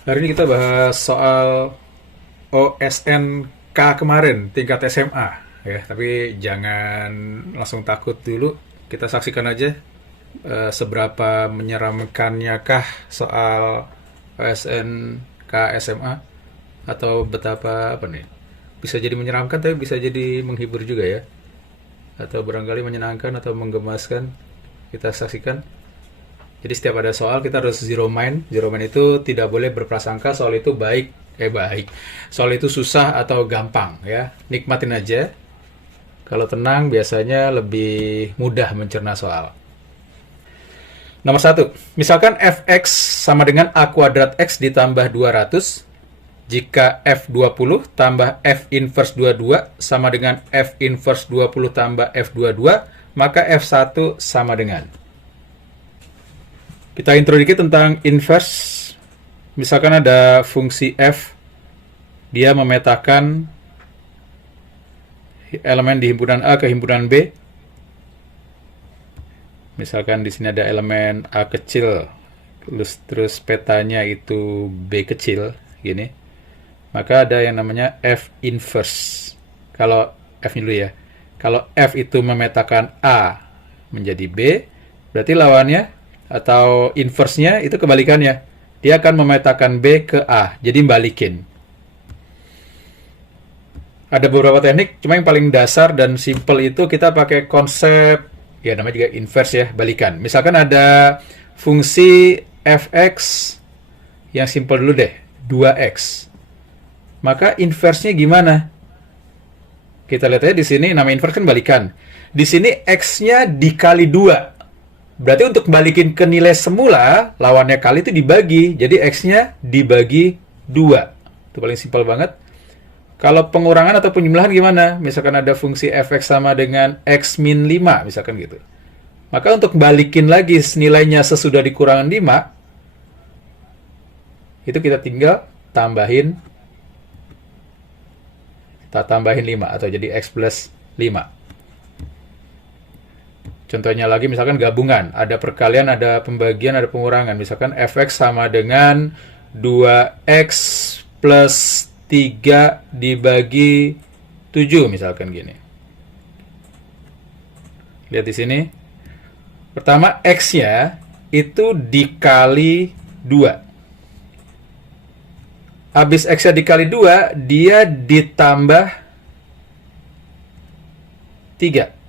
Hari ini kita bahas soal OSNK kemarin, tingkat SMA. Ya, tapi jangan langsung takut dulu. Kita saksikan aja seberapa menyeramkannya kah soal OSNK SMA, atau betapa apa nih? Bisa jadi menyeramkan tapi bisa jadi menghibur juga ya. Atau barangkali menyenangkan atau menggemaskan. Kita saksikan. Jadi setiap ada soal kita harus zero mind. Zero mind itu tidak boleh berprasangka soal itu baik. Soal itu susah atau gampang ya. Nikmatin aja. Kalau tenang biasanya lebih mudah mencerna soal. Nomor satu, misalkan fx sama dengan a kuadrat x ditambah 200 jika f20 tambah f inverse 22 sama dengan f inverse 20 tambah f22, maka f1 sama dengan. Kita intro dikit tentang inverse. Misalkan ada fungsi f, dia memetakan elemen di himpunan A ke himpunan B. Misalkan di sini ada elemen A kecil, terus petanya itu B kecil, gini. Maka ada yang namanya f inverse. Kalau f dulu ya. Kalau f itu memetakan A menjadi B, berarti lawannya atau inverse-nya itu kebalikannya. Dia akan memetakan B ke A, jadi balikin. Ada beberapa teknik, cuma yang paling dasar dan simple itu kita pakai konsep, ya namanya juga inverse ya, balikan. Misalkan ada fungsi fx yang simple dulu deh, 2x. Maka inverse-nya gimana? Kita lihat aja di sini, nama inverse kan balikan. Di sini x-nya dikali 2. Berarti untuk balikin ke nilai semula, lawannya kali itu dibagi. Jadi x-nya dibagi 2. Itu paling simpel banget. Kalau pengurangan atau penjumlahan gimana? Misalkan ada fungsi fx sama dengan x min 5, misalkan gitu. Maka untuk balikin lagi nilainya sesudah dikurangan 5, itu kita tinggal tambahin 5 atau jadi x plus 5. Contohnya lagi misalkan gabungan, ada perkalian, ada pembagian, ada pengurangan. Misalkan fx sama dengan 2x plus 3 dibagi 7 misalkan gini. Lihat di sini. Pertama x-nya itu dikali 2. Habis x-nya dikali 2, dia ditambah 3.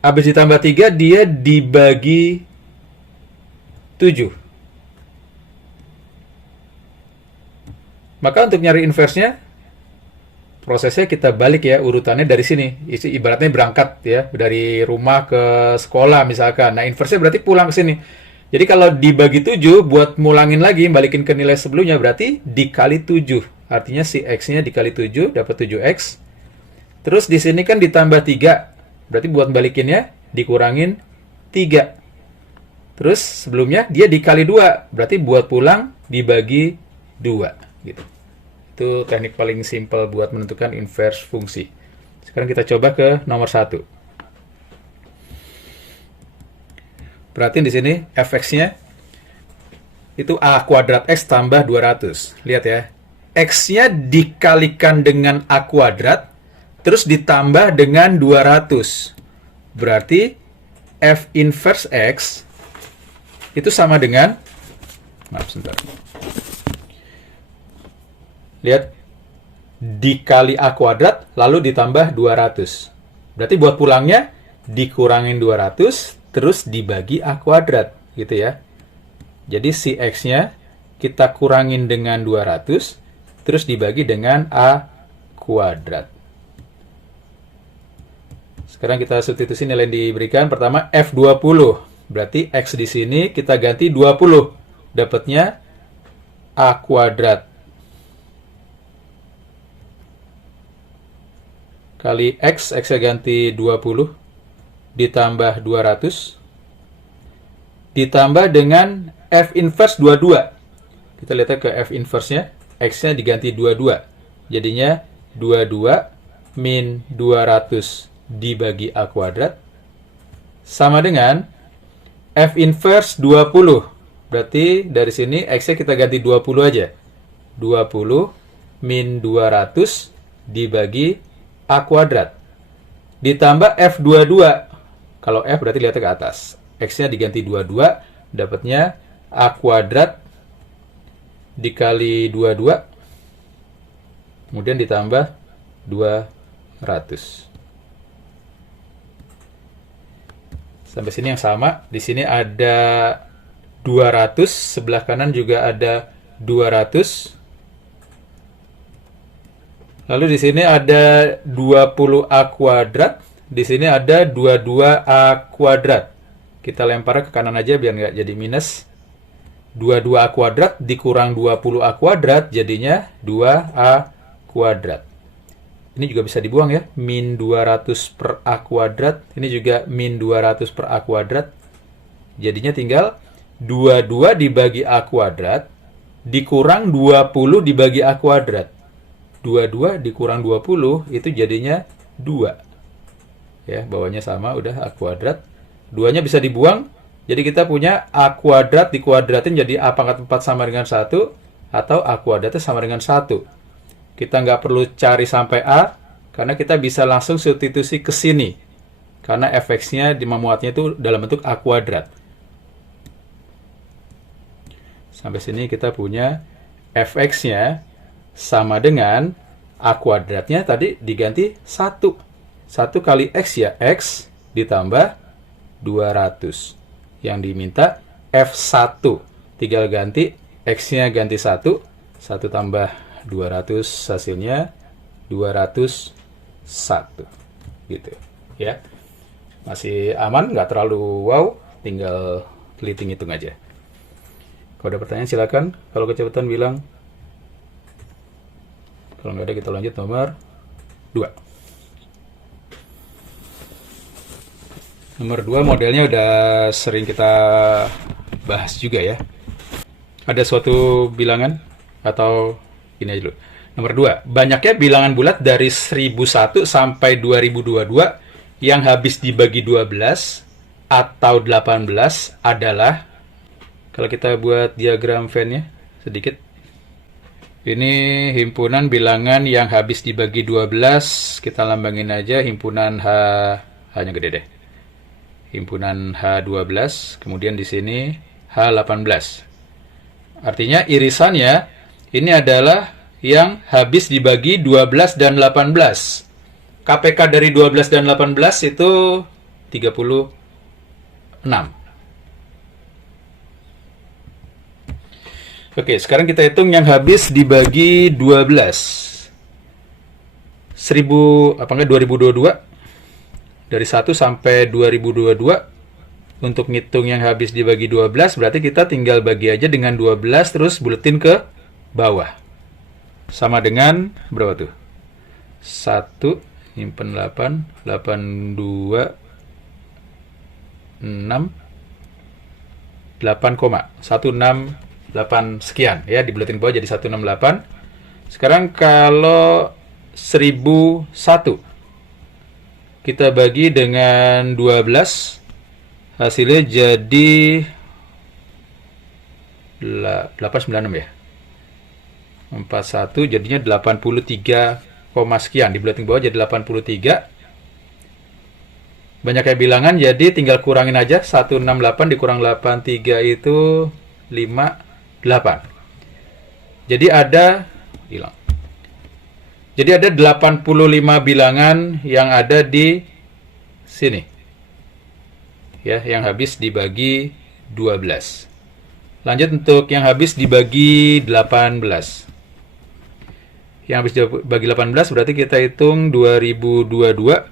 Habis ditambah 3, dia dibagi 7. Maka untuk nyari inverse-nya, prosesnya kita balik ya, urutannya dari sini. Ibaratnya berangkat ya, dari rumah ke sekolah misalkan. Nah, inverse-nya berarti pulang ke sini. Jadi kalau dibagi 7, buat mulangin lagi, balikin ke nilai sebelumnya, berarti dikali 7. Artinya si x-nya dikali 7, dapat 7x. Terus di sini kan ditambah 3. Berarti buat balikinnya, dikurangin 3. Terus sebelumnya dia dikali 2. Berarti buat pulang, dibagi 2. Gitu. Itu teknik paling simpel buat menentukan inverse fungsi. Sekarang kita coba ke nomor 1. Perhatiin di sini fx-nya itu a kuadrat x tambah 200. Lihat ya. X-nya dikalikan dengan a kuadrat terus ditambah dengan 200. Berarti f inverse x itu sama dengan, maaf sebentar. Lihat, dikali a kuadrat lalu ditambah 200. Berarti buat pulangnya dikurangin 200 terus dibagi a kuadrat gitu ya. Jadi si x-nya kita kurangin dengan 200 terus dibagi dengan a kuadrat. Sekarang kita substitusi nilai yang diberikan. Pertama f20. Berarti x di sini kita ganti 20. Dapatnya a kuadrat kali x, x-nya ganti 20, ditambah 200, ditambah dengan f inverse 22. Kita lihat ke f inverse-nya, x-nya diganti 22. Jadinya 22 min 200 dibagi a kuadrat, sama dengan f inverse 20 Berarti dari sini X-nya kita ganti 20 aja. 20 min 200 dibagi A kuadrat. Ditambah F22. Kalau F berarti lihatnya ke atas. X-nya diganti 22, dapatnya A kuadrat dikali 22, kemudian ditambah 200. Sampai sini yang sama. Di sini ada 200, sebelah kanan juga ada 200. Lalu di sini ada 20A kuadrat, di sini ada 22A kuadrat. Kita lempar ke kanan aja biar nggak jadi minus. 22A kuadrat dikurang 20A kuadrat jadinya 2A kuadrat. Ini juga bisa dibuang ya, min 200 per A kuadrat. Ini juga min 200 per A kuadrat. Jadinya tinggal 22 dibagi A kuadrat dikurang 20 dibagi A kuadrat. 22 dikurang 20 itu jadinya 2. Ya, bawahnya sama, udah A kuadrat. 2-nya bisa dibuang. Jadi kita punya A kuadrat dikuadratin jadi A pangkat 4 sama dengan 1. Atau A kuadratnya sama dengan 1. Kita nggak perlu cari sampai A, karena kita bisa langsung substitusi ke sini. Karena fx-nya memuatnya itu dalam bentuk A kuadrat. Sampai sini kita punya fx-nya sama dengan A kuadratnya tadi diganti 1. 1 kali X ya, X ditambah 200. Yang diminta F1. Tinggal ganti, X-nya ganti 1. 1 tambah 200, hasilnya 201. Gitu ya. Masih aman, nggak terlalu wow. Tinggal teliti hitung aja. Kalau ada pertanyaan silakan. Kalau kecepatan bilang. Kalau nggak ada kita lanjut nomor 2. Nomor 2 modelnya udah sering kita bahas juga ya. Ada suatu bilangan atau ini aja dulu. Nomor 2, banyaknya bilangan bulat dari 1001 sampai 2022 yang habis dibagi 12 atau 18 adalah, kalau kita buat diagram Venn-nya sedikit. Ini himpunan bilangan yang habis dibagi 12, kita lambangin aja himpunan H-nya gede deh. Himpunan H12, kemudian di sini H18. Artinya irisannya ini adalah yang habis dibagi 12 dan 18. KPK dari 12 dan 18 itu 36. Oke, sekarang kita hitung yang habis dibagi 12. 2022. Dari 1 sampai 2022. Untuk ngitung yang habis dibagi 12, berarti kita tinggal bagi aja dengan 12, terus buletin ke bawah. Sama dengan, berapa tuh? 1, nyimpen 8, 82, 6, 8,168 sekian. Ya, dibuletin bawah jadi 168. Sekarang kalau 1001 kita bagi dengan 12, hasilnya jadi 896 ya. 41 jadinya 83, sekian. Dibuletin bawah jadi 83. Banyaknya bilangan jadi tinggal kurangin aja. 168 dikurang 83 itu 58. Jadi ada hilang. Jadi ada 85 bilangan yang ada di sini. Ya, yang habis dibagi 12. Lanjut untuk yang habis dibagi 18. Yang habis dibagi 18 berarti kita hitung 2022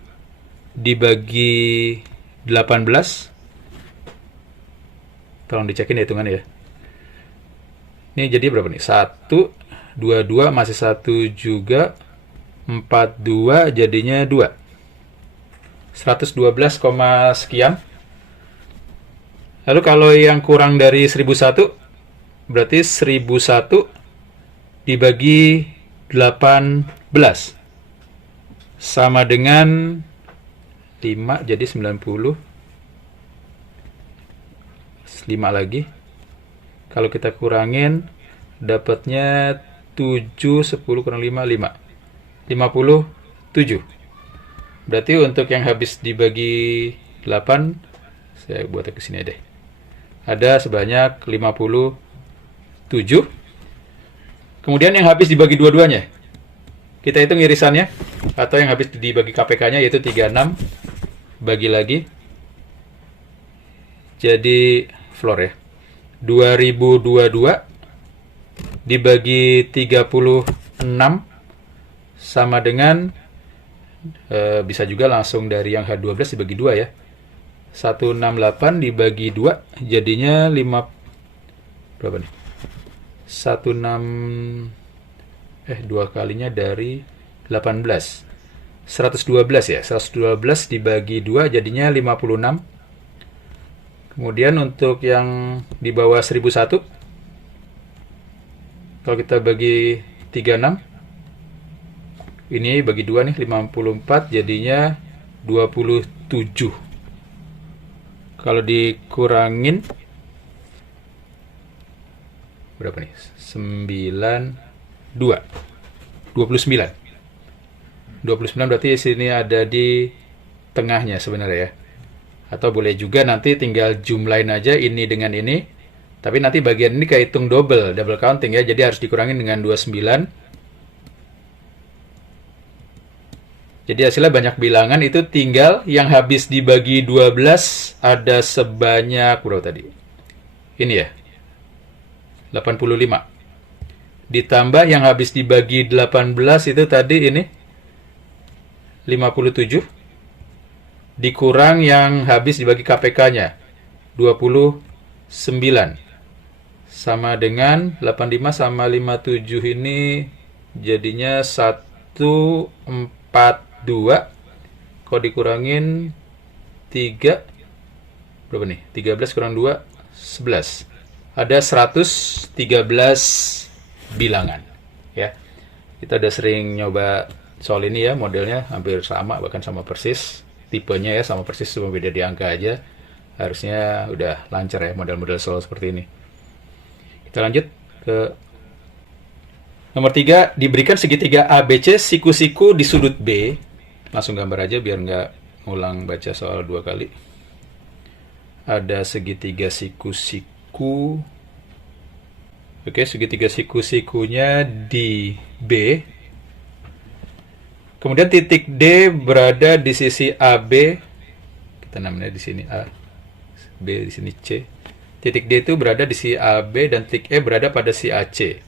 dibagi 18. Tolong dicekin ya hitungannya ya. Ini jadi berapa nih? 1, 22 masih 1 juga. 42 jadinya 2. 112, sekian. Lalu kalau yang kurang dari 1001 berarti 1001 dibagi 18 sama dengan 5 jadi 90. 5 lagi. Kalau kita kurangin, dapatnya 7, 10 kurang 5, 5. 57. Berarti untuk yang habis dibagi 8, saya buat ke sini deh. Ada sebanyak 57. Kemudian yang habis dibagi dua-duanya, kita hitung irisannya, atau yang habis dibagi KPK-nya yaitu 36, bagi lagi. Jadi floor ya. 2022 dibagi 36 sama dengan bisa juga langsung dari yang H12 dibagi 2 ya. 168 dibagi 2 jadinya 5 berapa nih? 2 kalinya dari 18. 112 ya. 112 dibagi 2 jadinya 56. Kemudian untuk yang di bawah 1001, kalau kita bagi 36, ini bagi 2 nih, 54 jadinya 27. Kalau dikurangin berapa nih? 29. 29 berarti sini ada di tengahnya sebenarnya ya. Atau boleh juga nanti tinggal jumlahin aja ini dengan ini. Tapi nanti bagian ini kehitung double counting ya. Jadi harus dikurangin dengan 29. Jadi hasilnya banyak bilangan, itu tinggal yang habis dibagi 12 ada sebanyak berapa tadi? Ini ya. 85. Ditambah yang habis dibagi 18 itu tadi ini 57. Dikurang yang habis dibagi KPK-nya 29. Sama dengan 85 sama 57 ini jadinya 142. Kalau dikurangin 3 berapa nih? 13 kurang 2 11. Ada 113 bilangan ya. Kita udah sering nyoba soal ini ya, modelnya hampir sama, bahkan sama persis. Tipenya ya sama persis, cuma beda di angka aja. Harusnya udah lancar ya model-model soal seperti ini. Kita lanjut ke nomor 3. Diberikan segitiga ABC siku-siku di sudut B. Langsung gambar aja biar nggak ngulang baca soal 2 kali. Ada segitiga siku-siku. Oke, segitiga siku-sikunya di B. Kemudian titik D berada di sisi AB. Kita namanya di sini A, B di sini C. Titik D itu berada di sisi AB dan titik E berada pada sisi AC.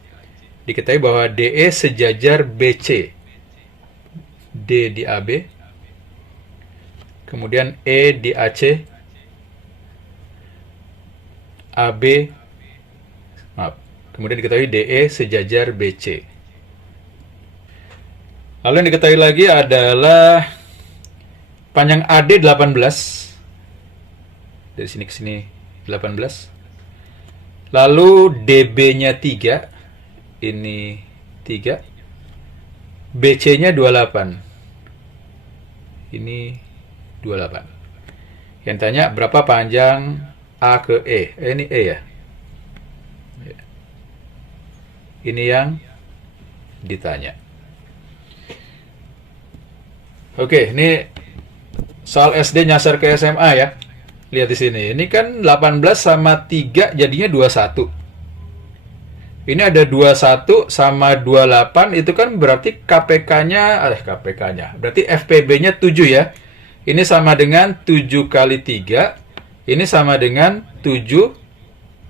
Diketahui bahwa DE sejajar BC. D di AB. Kemudian E di AC. AB. Maaf. Kemudian diketahui DE sejajar BC. Lalu yang diketahui lagi adalah panjang AD 18. Dari sini ke sini 18. Lalu DB-nya 3. Ini 3. BC-nya 28. Ini 28. Yang tanya berapa panjang A ke E? Ini E ya. Ini yang ditanya. Oke, ini soal SD nyasar ke SMA ya. Lihat di sini. Ini kan 18 sama 3 jadinya 21. Ini ada 21 sama 28, itu kan berarti KPK-nya, berarti FPB-nya 7 ya. Ini sama dengan 7 kali 3. Ini sama dengan 7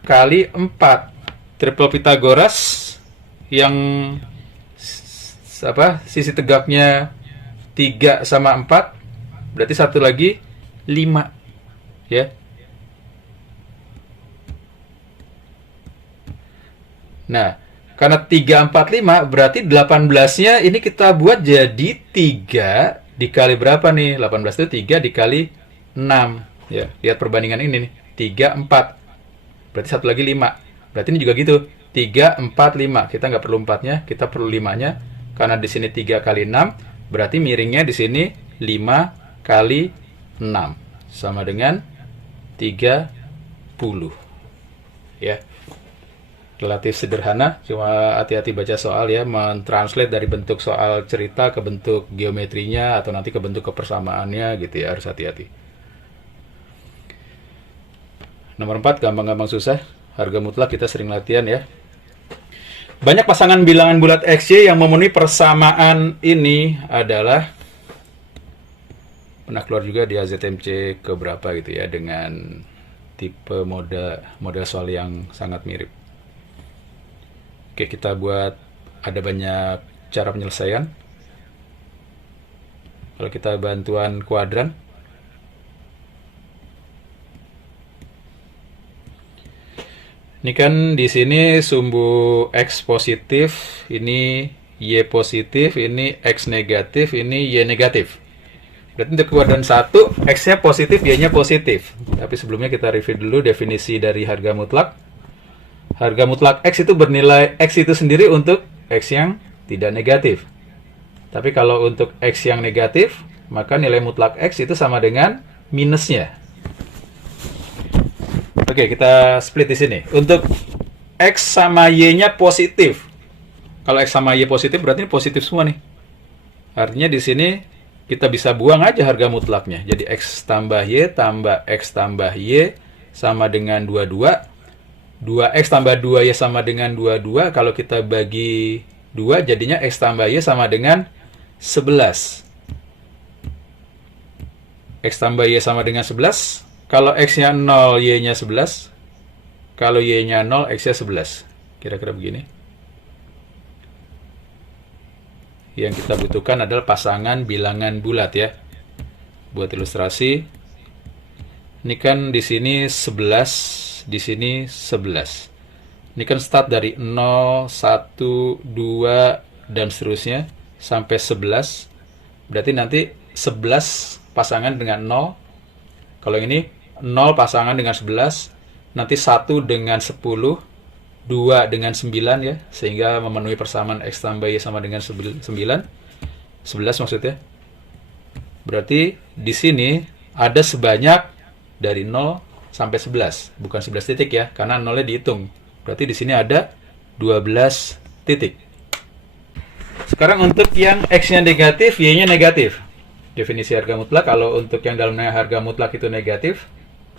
kali 4. Triple Pythagoras yang sisi tegaknya 3 sama 4, berarti satu lagi 5 ya. Nah, karena 3, 4, 5 berarti 18-nya ini kita buat jadi 3 dikali berapa nih? 18 itu 3 dikali 6 ya. Lihat perbandingan ini nih, 3, 4 berarti satu lagi 5. Berarti ini juga gitu, 3, 4, 5. Kita nggak perlu 4-nya, kita perlu 5-nya. Karena di sini 3 kali 6, berarti miringnya di sini 5 kali 6. Sama dengan 30. Ya. Relatif sederhana, cuma hati-hati baca soal ya, mentranslate dari bentuk soal cerita ke bentuk geometrinya atau nanti ke bentuk kepersamaannya gitu ya, harus hati-hati. Nomor 4, gampang-gampang susah. Harga mutlak kita sering latihan ya. Banyak pasangan bilangan bulat XY yang memenuhi persamaan ini adalah, pernah keluar juga di AZMC keberapa gitu ya, dengan tipe model soal yang sangat mirip. Oke, kita buat, ada banyak cara penyelesaian. Kalau kita bantuan kuadran, ini kan di sini sumbu X positif, ini Y positif, ini X negatif, ini Y negatif. Berarti untuk kuadran 1, X-nya positif, Y-nya positif. Tapi sebelumnya kita review dulu definisi dari harga mutlak. Harga mutlak X itu bernilai X itu sendiri untuk X yang tidak negatif. Tapi kalau untuk X yang negatif, maka nilai mutlak X itu sama dengan minusnya. Oke, kita split di sini. Untuk X sama Y-nya positif. Kalau X sama Y positif, berarti ini positif semua nih. Artinya di sini kita bisa buang aja harga mutlaknya. Jadi X tambah Y tambah X tambah Y sama dengan 22. 2X tambah 2Y sama dengan 22. Kalau kita bagi 2, jadinya X tambah Y sama dengan 11. X tambah Y sama dengan 11. Kalau X-nya 0, Y-nya 11. Kalau Y-nya 0, X-nya 11. Kira-kira begini. Yang kita butuhkan adalah pasangan bilangan bulat ya. Buat ilustrasi, ini kan di sini 11, di sini 11. Ini kan start dari 0, 1, 2, dan seterusnya sampai 11. Berarti nanti 11 pasangan dengan 0. Kalau ini 0 pasangan dengan 11, nanti 1 dengan 10, 2 dengan 9 ya, sehingga memenuhi persamaan X tambah Y sama dengan 9. 11 maksudnya. Berarti di sini ada sebanyak dari 0 sampai 11, bukan 11 titik ya, karena 0-nya dihitung. Berarti di sini ada 12 titik. Sekarang untuk yang X-nya negatif, Y-nya negatif. Definisi harga mutlak, kalau untuk yang dalamnya harga mutlak itu negatif,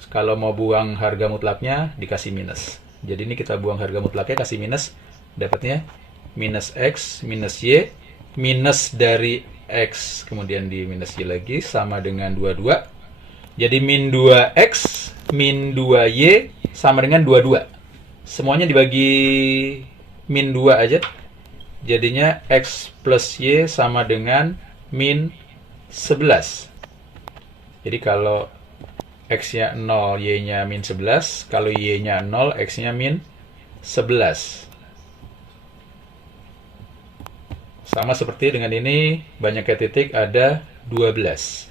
kalau mau buang harga mutlaknya dikasih minus. Jadi ini kita buang harga mutlaknya, kasih minus, dapatnya minus X, minus Y, minus dari X, kemudian di minus Y lagi, sama dengan 22. Jadi min 2X, min 2Y, sama dengan 22. Semuanya dibagi min 2 aja. Jadinya X plus Y sama dengan min 11. Jadi kalau X-nya 0, Y-nya min 11. Kalau Y-nya 0, X-nya min 11. Sama seperti dengan ini, banyaknya titik ada 12.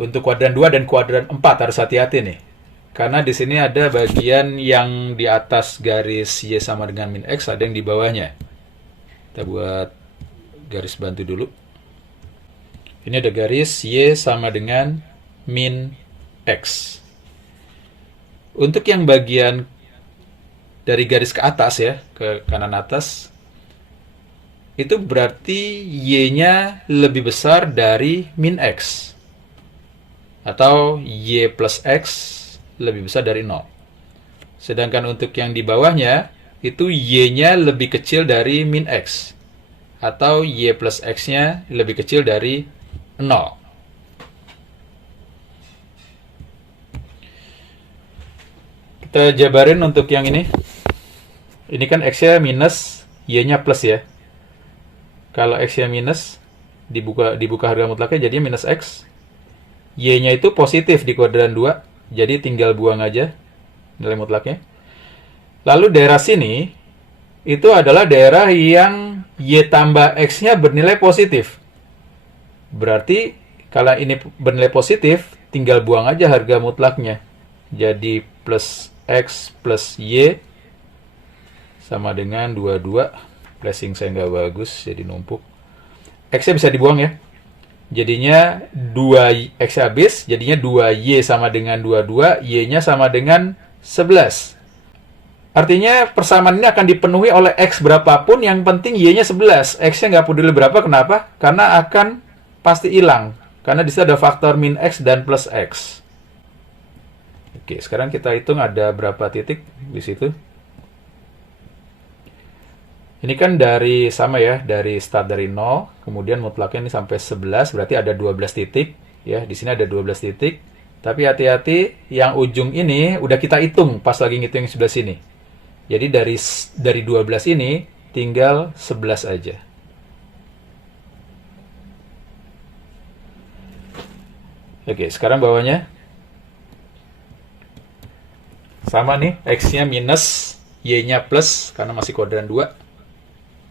Untuk kuadran 2 dan kuadran 4 harus hati-hati nih. Karena di sini ada bagian yang di atas garis Y sama dengan min X, ada yang di bawahnya. Kita buat garis bantu dulu. Ini ada garis Y sama dengan min X. Untuk yang bagian dari garis ke atas ya, ke kanan atas, itu berarti Y-nya lebih besar dari min X. Atau Y plus X lebih besar dari 0. Sedangkan untuk yang di bawahnya, itu Y-nya lebih kecil dari min X. Atau Y plus X-nya lebih kecil dari 0. Kita jabarin untuk yang ini. Ini kan X-nya minus, Y-nya plus ya. Kalau X-nya minus, dibuka harga mutlaknya jadinya minus X. Y-nya itu positif di kuadran 2, jadi tinggal buang aja nilai mutlaknya. Lalu daerah sini, itu adalah daerah yang Y tambah X-nya bernilai positif. Berarti, kalau ini bernilai positif, tinggal buang aja harga mutlaknya. Jadi, plus X plus Y sama dengan 22. Flashing saya nggak bagus, jadi numpuk. X-nya bisa dibuang ya. Jadinya 2X habis, jadinya 2Y sama dengan 22, Y-nya sama dengan 11. Artinya persamaan ini akan dipenuhi oleh X berapapun, yang penting Y-nya 11. X-nya nggak peduli berapa, kenapa? Karena akan pasti hilang. Karena di situ ada faktor min X dan plus X. Oke, sekarang kita hitung ada berapa titik di situ. Ini kan dari sama ya, dari start dari 0, kemudian mutlaknya ini sampai 11, berarti ada 12 titik. Ya, di sini ada 12 titik. Tapi hati-hati, yang ujung ini udah kita hitung pas lagi ngitung yang sebelah sini. Jadi dari 12 ini tinggal 11 aja. Oke, sekarang bawahnya sama nih, X-nya minus, Y-nya plus karena masih kuadran 2.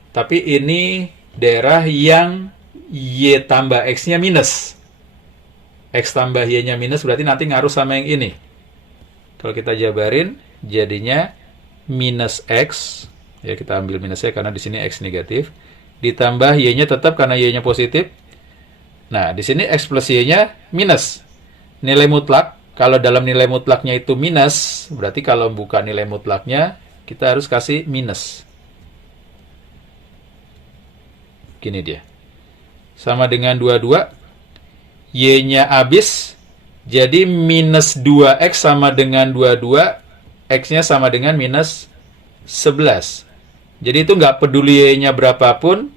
Tapi ini daerah yang Y tambah X-nya minus. X tambah Y-nya minus berarti nanti ngaruh sama yang ini. Kalau kita jabarin, jadinya minus X. Ya, kita ambil minusnya karena di sini X negatif. Ditambah Y-nya tetap karena Y-nya positif. Nah, di sini X plus Y-nya minus. Nilai mutlak, kalau dalam nilai mutlaknya itu minus, berarti kalau buka nilai mutlaknya, kita harus kasih minus. Gini dia. Sama dengan 22. Y-nya habis. Jadi minus 2X sama dengan 22. X-nya sama dengan minus 11. Jadi itu nggak peduli Y-nya berapapun.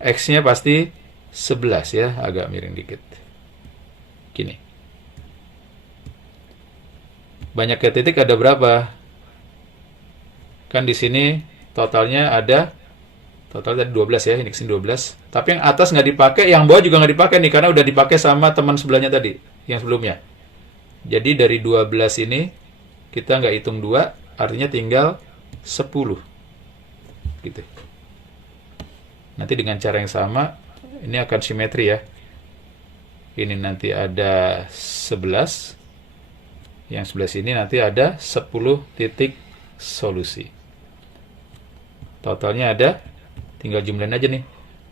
X-nya pasti 11 ya. Agak miring dikit. Gini. Banyaknya titik ada berapa? Kan di sini totalnya ada, total tadi 12 ya, ini kesini 12. Tapi yang atas nggak dipakai, yang bawah juga nggak dipakai nih, karena udah dipakai sama teman sebelahnya tadi, yang sebelumnya. Jadi dari 12 ini, kita nggak hitung 2, artinya tinggal 10. Gitu. Nanti dengan cara yang sama, ini akan simetri ya. Ini nanti ada 11, yang sebelah sini nanti ada 10 titik solusi. Totalnya ada, tinggal jumlahin aja nih.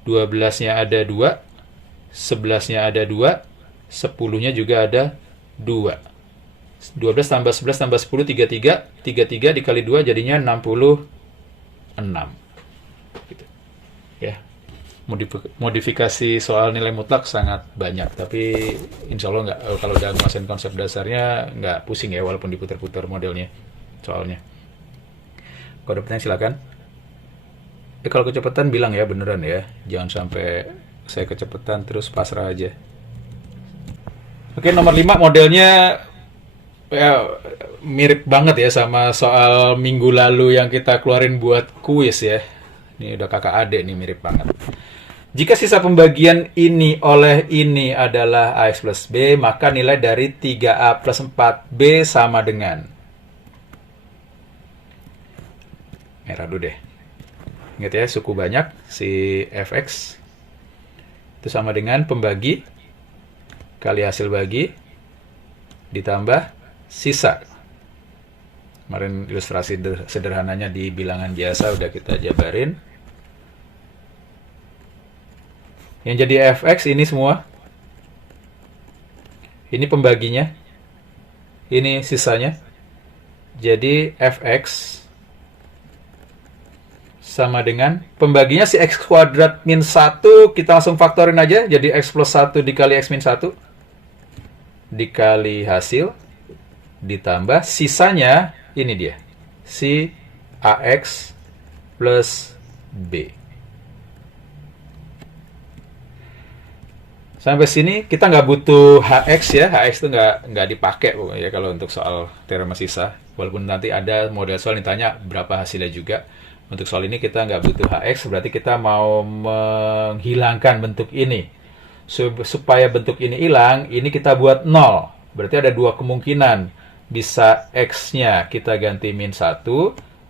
12-nya ada 2, 11-nya ada 2, 10-nya juga ada 2. 12 tambah 11 tambah 10, 33. 33 dikali 2 jadinya 66. Gitu. Ya. Modifikasi soal nilai mutlak sangat banyak, tapi insya Allah nggak, kalau udah nguasain konsep dasarnya nggak pusing ya, walaupun diputar-putar modelnya soalnya. Kalau ada pertanyaan silakan. Kalau kecepatan bilang ya, beneran ya, jangan sampai saya kecepatan terus pasrah aja. Oke, nomor 5 modelnya ya, mirip banget ya sama soal minggu lalu yang kita keluarin buat kuis ya. Ini udah kakak adik nih, mirip banget. Jika sisa pembagian ini oleh ini adalah AX plus B, maka nilai dari 3A plus 4B sama dengan. Merah dulu deh. Ingat ya, suku banyak, si fx. Itu sama dengan pembagi kali hasil bagi ditambah sisa. Kemarin ilustrasi sederhananya di bilangan biasa udah kita jabarin. Yang jadi fx ini semua. Ini pembaginya. Ini sisanya. Jadi fx sama dengan pembaginya si x kuadrat min 1. Kita langsung faktorin aja. Jadi x plus 1 dikali x min 1. Dikali hasil. Ditambah sisanya. Ini dia. Si ax plus b. Sampai sini kita nggak butuh hx ya, hx itu nggak dipakai ya kalau untuk soal teorema sisa. Walaupun nanti ada model soal yang tanya berapa hasilnya juga. Untuk soal ini kita nggak butuh hx, berarti kita mau menghilangkan bentuk ini. Supaya bentuk ini hilang, ini kita buat 0. Berarti ada dua kemungkinan. Bisa x-nya kita ganti min 1,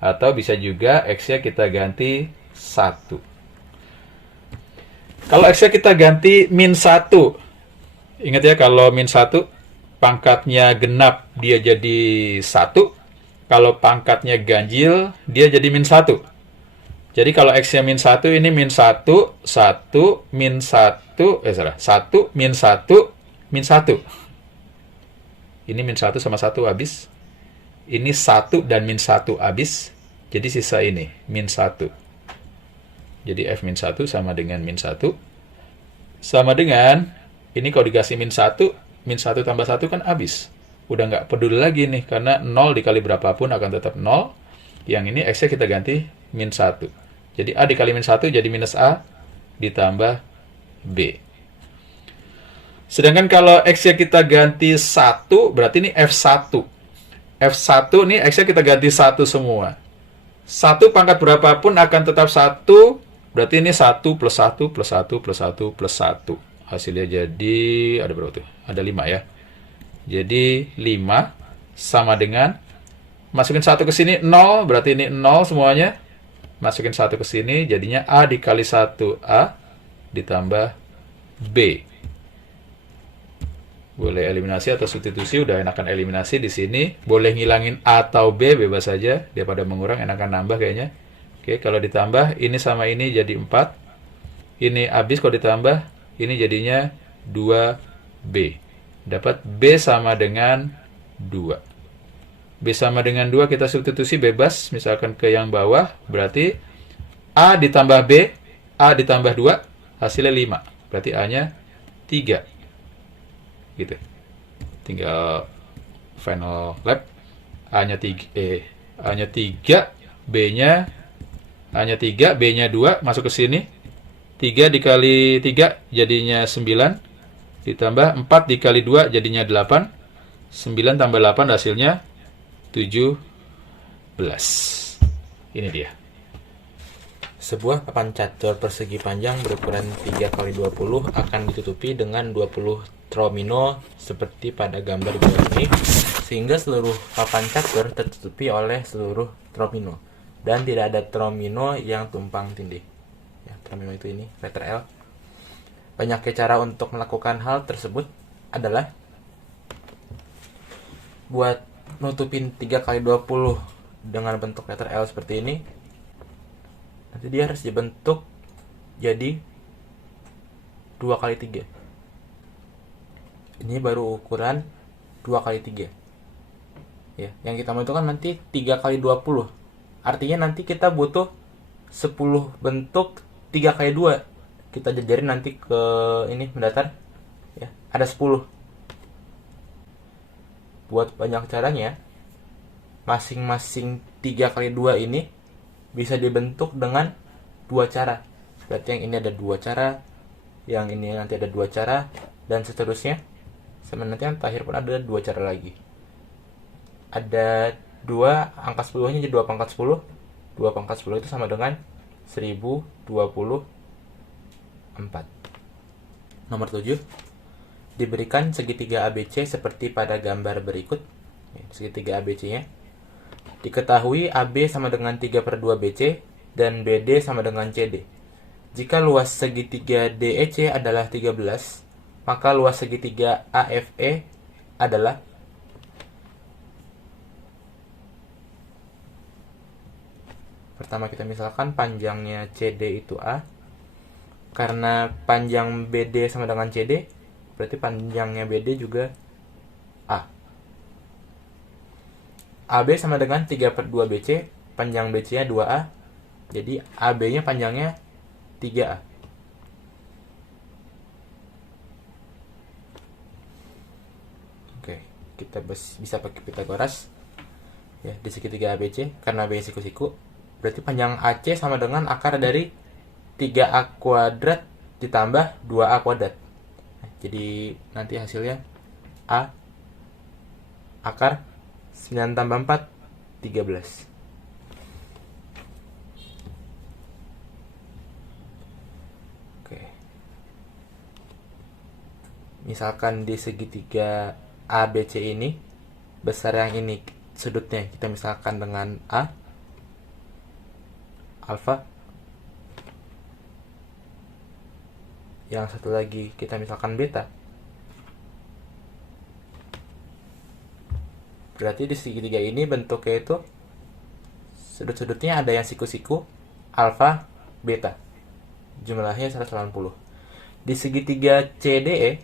atau bisa juga x-nya kita ganti 1. Kalau x-nya kita ganti min 1, ingat ya, kalau min 1, pangkatnya genap, dia jadi 1. Kalau pangkatnya ganjil, dia jadi min 1. Jadi kalau x-nya min 1, ini min 1, 1, min 1, 1, min 1, min 1. Ini min 1 sama 1 habis. Ini 1 dan min 1 habis. Jadi sisa ini, min 1. Jadi F min 1 sama dengan min 1. Sama dengan, ini kalau dikasih min 1 tambah 1 kan habis. Udah nggak peduli lagi nih, karena 0 dikali berapapun akan tetap 0. Yang ini X-nya kita ganti min 1. Jadi A dikali min 1 jadi minus A ditambah B. Sedangkan kalau X-nya kita ganti 1, berarti ini F1. F1 nih X-nya kita ganti 1 semua. 1 pangkat berapapun akan tetap 1, berarti ini 1 plus 1 plus 1 plus 1 plus 1. Hasilnya jadi, ada berapa tuh? Ada 5 ya. Jadi 5 sama dengan, masukin 1 ke sini 0, berarti ini 0 semuanya. Masukin 1 ke sini, jadinya A dikali 1A ditambah B. Boleh eliminasi atau substitusi, udah enakan eliminasi di sini. Boleh ngilangin A atau B, bebas saja. Daripada mengurang, enakan nambah kayaknya. Oke, kalau ditambah, ini sama ini jadi 4. Ini habis kalau ditambah, ini jadinya 2B. Dapat B sama dengan 2. B sama dengan 2 kita substitusi bebas, misalkan ke yang bawah, berarti A ditambah B, A ditambah 2, hasilnya 5. Berarti A-nya 3. Gitu. Tinggal final lab. A-nya 3, B-nya A-nya 3, B-nya 2, masuk ke sini. 3 dikali 3 jadinya 9. Ditambah 4 dikali 2 jadinya 8. 9 tambah 8 hasilnya 17. Ini dia. Sebuah papan catur persegi panjang berukuran 3 kali 20 akan ditutupi dengan 20 tromino seperti pada gambar di bawah ini, sehingga seluruh papan catur tertutupi oleh seluruh tromino dan tidak ada tromino yang tumpang tindih. Ya, tromino itu ini, letter L. Banyaknya cara untuk melakukan hal tersebut adalah buat nutupin 3 kali 20 dengan bentuk letter L seperti ini. Nanti dia harus dibentuk jadi 2 kali 3. Ini baru ukuran 2 kali 3. Ya, yang kita mau itu kan nanti 3 kali 20. Artinya nanti kita butuh 10 bentuk 3 kali 2. Kita jajarin nanti ke ini mendatar. Ya, ada 10. Buat banyak caranya, masing-masing 3 kali 2 ini bisa dibentuk dengan 2 cara. Berarti yang ini ada 2 cara, yang ini nanti ada 2 cara, dan seterusnya. Sampai nanti yang terakhir pun ada 2 cara lagi. Ada 2, angka 10-nya jadi 2 pangkat 10. 2 pangkat 10 itu sama dengan 1024. Nomor 7. Diberikan segitiga ABC seperti pada gambar berikut. Segitiga ABC-nya. Diketahui AB sama dengan 3/2 BC dan BD sama dengan CD. Jika luas segitiga DEC adalah 13, maka luas segitiga AFE adalah pertama kita misalkan panjangnya CD itu A. Karena panjang BD sama dengan CD, berarti panjangnya BD juga A. AB sama dengan 3/2 BC, panjang BC-nya 2A. Jadi AB-nya panjangnya 3A. Oke, kita bisa pakai Pythagoras. Ya, di segitiga ABC, karena B siku-siku, berarti panjang AC sama dengan akar dari 3A kuadrat ditambah 2A kuadrat. Jadi nanti hasilnya A akar 9 tambah 4, 13. Oke. Misalkan di segitiga ABC ini, besar yang ini sudutnya kita misalkan dengan A, alfa. Yang satu lagi kita misalkan beta. Berarti di segitiga ini bentuknya itu sudut-sudutnya ada yang siku-siku, alfa, beta. Jumlahnya 180. Di segitiga CDE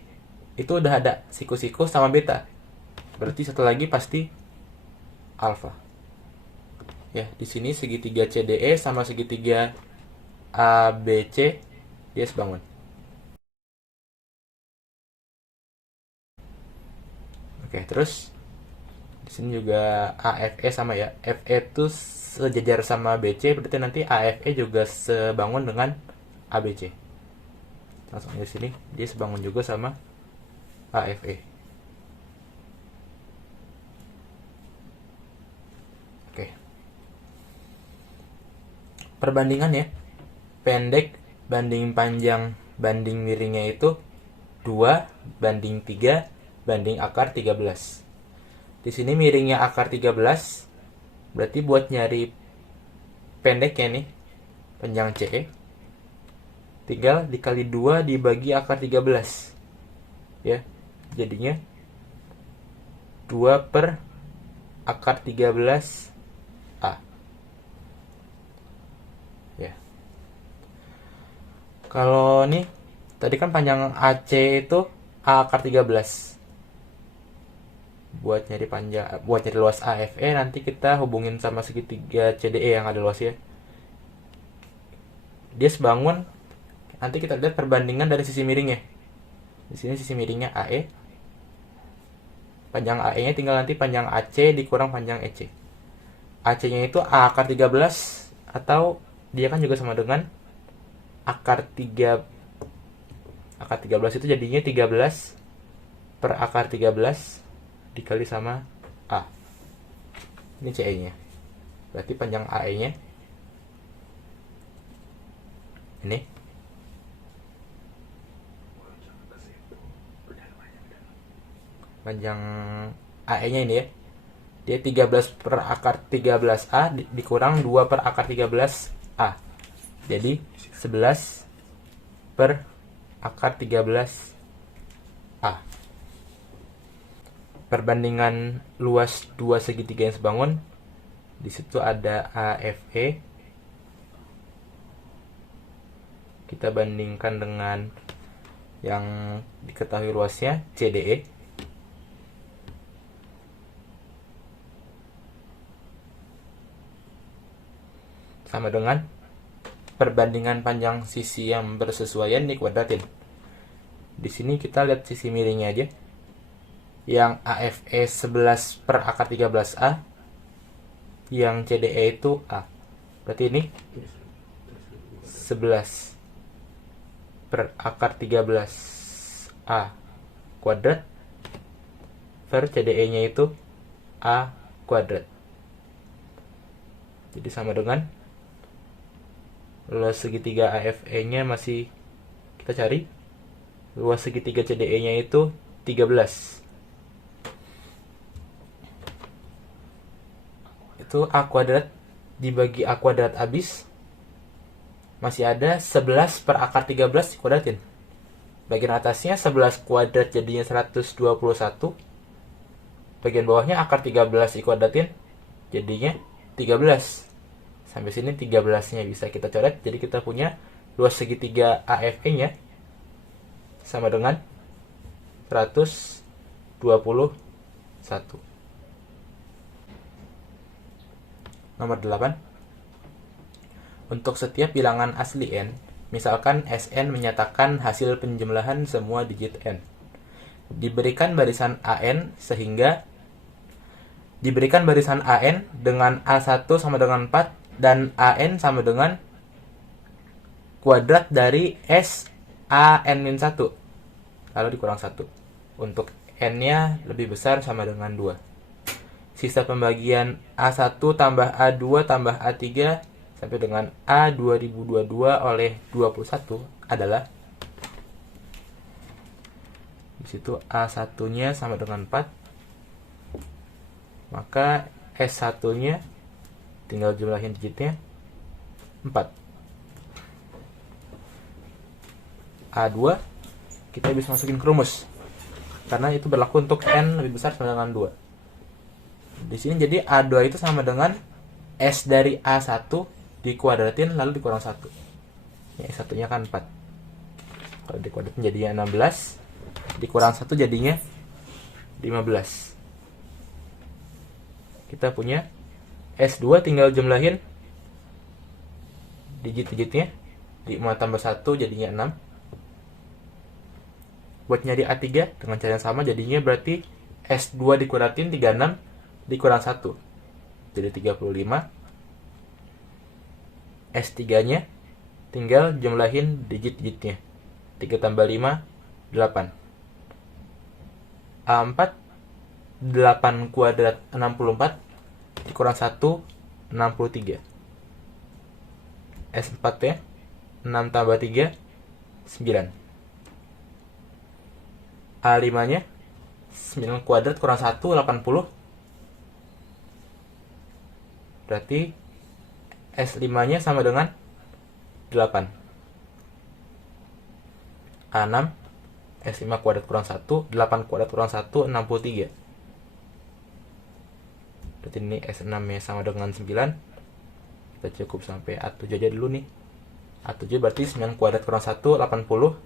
itu udah ada siku-siku sama beta. Berarti satu lagi pasti alfa. Ya, di sini segitiga CDE sama segitiga ABC dia sebangun. Oke, terus di sini juga AFE sama ya. FE itu sejajar sama BC, berarti nanti AFE juga sebangun dengan ABC. Langsung di sini dia sebangun juga sama AFE. Oke. Perbandingan ya. Pendek banding panjang banding miringnya itu 2:3 banding akar 13. Di sini miringnya akar 13, berarti buat nyari pendeknya nih, panjang CE, tinggal dikali 2 dibagi akar 13. Ya, jadinya 2 per akar 13 A. Ya. Kalau nih, tadi kan panjang AC itu A akar 13. Buat nyari luas AFE nanti kita hubungin sama segitiga CDE yang ada luasnya. Dia sebangun, nanti kita lihat perbandingan dari sisi miringnya. Di sini sisi miringnya AE. Panjang AE-nya tinggal nanti panjang AC dikurang panjang EC. AC-nya itu A akar 13, atau dia kan juga sama dengan akar 3. Akar 13 itu jadinya 13 per akar 13 dikali sama A. Ini CE-nya. Berarti panjang AE-nya ini. Panjang AE-nya ini ya. Dia 13 per akar 13A dikurang 2 per akar 13A. Jadi 11 per akar 13A. Perbandingan luas dua segitiga yang sebangun, di situ ada AFE. Kita bandingkan dengan yang diketahui luasnya CDE. Sama dengan perbandingan panjang sisi yang bersesuaian dikuadratin. Di sini kita lihat sisi miringnya aja. Yang AFE 11 per akar 13A, yang CDE itu A. Berarti ini 11 per akar 13A kuadrat per CDE-nya itu A kuadrat. Jadi sama dengan luas segitiga AFE-nya masih kita cari. Luas segitiga CDE-nya itu 13. Itu A kuadrat dibagi A kuadrat habis, masih ada 11 per akar 13 dikuadratin. Bagian atasnya 11 kuadrat jadinya 121. Bagian bawahnya akar 13 dikuadratin jadinya 13. Sampai sini 13-nya bisa kita coret. Jadi kita punya luas segitiga AFE-nya sama dengan 121. Nomor 8. Untuk setiap bilangan asli n, misalkan Sn menyatakan hasil penjumlahan semua digit n. Diberikan barisan AN dengan A1 sama dengan 4 dan AN sama dengan kuadrat dari S AN-1 lalu dikurang 1. Untuk n-nya lebih besar sama dengan 2. Sisa pembagian A1 tambah A2 tambah A3 sampai dengan A2022 oleh 21 adalah, di situ A1-nya sama dengan 4, maka S1-nya tinggal jumlahin digitnya 4. A2 kita bisa masukin ke rumus karena itu berlaku untuk n lebih besar sama dengan 2. Di sini jadi A2 itu sama dengan S dari A1 dikuadratin lalu dikurang 1. Ya, S1-nya kan 4. Kalau dikuadratin jadinya 16, dikurang 1 jadinya 15. Kita punya S2 tinggal jumlahin digit-digitnya. 5 tambah 1 jadinya 6. Buat nyari A3 dengan cara yang sama, jadinya berarti S2 dikuratin 36 dikurang 1 jadi 35. S3 nya tinggal jumlahin digit-digitnya. 3 tambah 5 8. A4 8 kuadrat 64 dikurang 1 63. S4 nya 6 tambah 3 9. A5 nya 9 kuadrat kurang 1 80. Berarti S5 nya sama dengan 8. A6 S5 kuadrat kurang 1 8 kuadrat kurang 1 63. Berarti ini S6 nya sama dengan 9. Kita cukup sampai A7 aja dulu nih. A7 berarti 9 kuadrat kurang 1 80.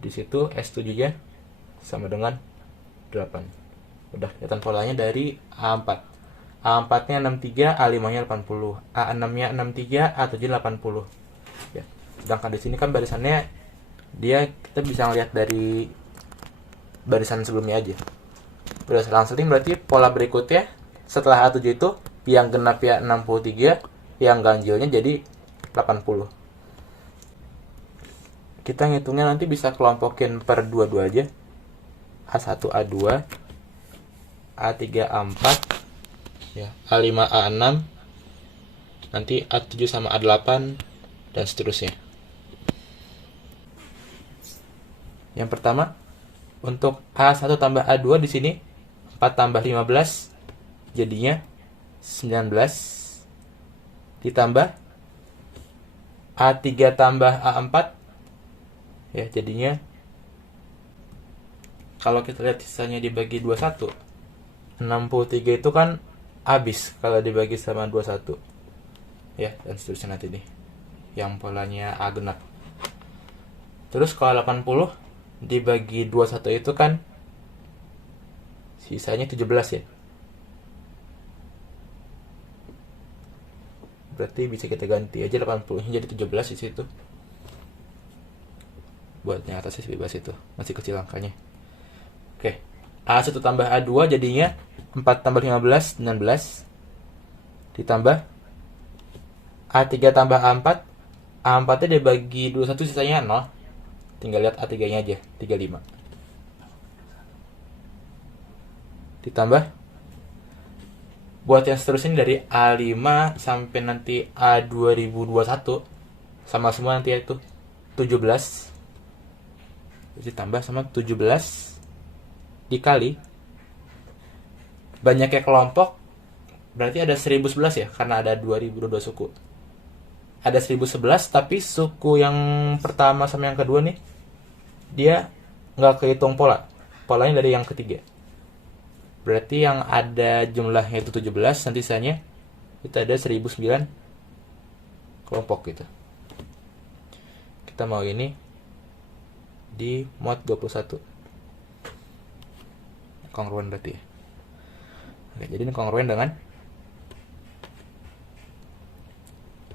Di situ S7 nya sama dengan 8. Udah kelihatan polanya dari A4. A4 nya 63, A5 nya 80, A6 nya 63, A7 80. Ya. Sedangkan di sini kan barisannya kita bisa ngeliat dari barisan sebelumnya aja. Udah selang-seling berarti pola berikutnya setelah A7 itu yang genap ya 63, yang ganjilnya jadi 80. Kita ngitungnya nanti bisa kelompokin per 22 aja. A1 A2, A3 A4, ya, A5 A6, nanti A7 sama A8 dan seterusnya. Yang pertama, untuk A1 tambah A2 di sini 4 tambah 15 jadinya 19 ditambah A3 tambah A4 ya jadinya, kalau kita lihat sisanya dibagi 21, 63 itu kan habis kalau dibagi sama 21 ya, dan seterusnya nanti nih yang polanya A genap. Terus kalau 80 dibagi 21 itu kan sisanya 17 ya, berarti bisa kita ganti aja 80 nya jadi 17 di situ. Buat yang atasnya bebas, itu masih kecil angkanya. Oke, A1 tambah A2 jadinya 4 tambah 15 19 ditambah A3 tambah A4. A4 nya dibagi 21 sisanya 0, tinggal lihat A3 nya aja 35 ditambah buat yang seterusnya dari A5 sampai nanti A2021 sama semua nanti itu 17 ditambah sama 17 dikali banyaknya kelompok, berarti ada 1011 ya, karena ada 2022 suku. Ada 1011, tapi suku yang pertama sama yang kedua nih dia nggak kehitung polanya dari yang ketiga. Berarti yang ada jumlahnya itu 17, nanti sisanya itu ada 1009 kelompok gitu. Kita mau ini di mod 21 kongruen berarti ya. Oke, jadi ini kongruen dengan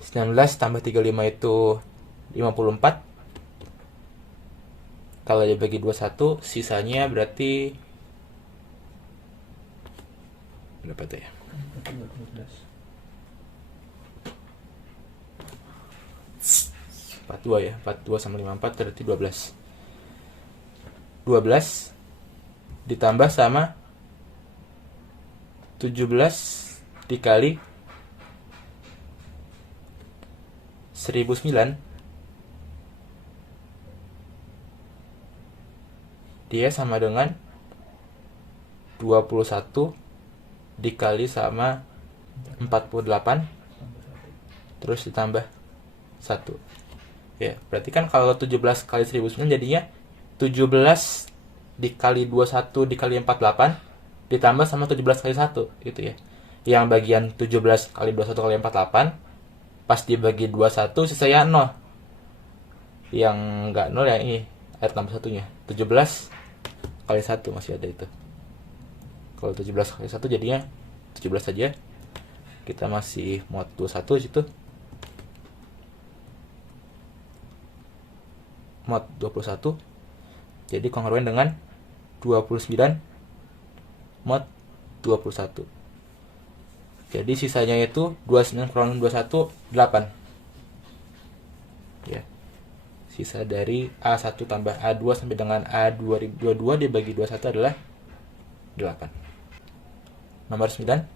19 tambah 35 itu 54. Kalau dibagi 21 sisanya berarti berapa tuh ya? 42 ya, 42 sama 54 berarti 12 ditambah sama 17 dikali 1009, dia sama dengan 21 dikali sama 48 terus ditambah 1 ya, berarti kan kalau 17 kali 1009 jadinya 17 dikali 21 dikali 48 ditambah sama 17 kali 1 gitu ya. Yang bagian 17 kali 21 kali 48 pas dibagi 21 sisanya 0. Yang enggak 0 ya ini ayat tambah 1 nya 17 kali 1 masih ada itu. Kalau 17 kali 1 jadinya 17 saja. kita masih mod 21 situ. Mod 21. Jadi kongruen dengan 29 mod 21. Jadi sisanya itu 29 kurang 21 8. Ya. Sisa dari A1 tambah A2 sampai dengan A2022 dibagi 21 adalah 8. Nomor 9.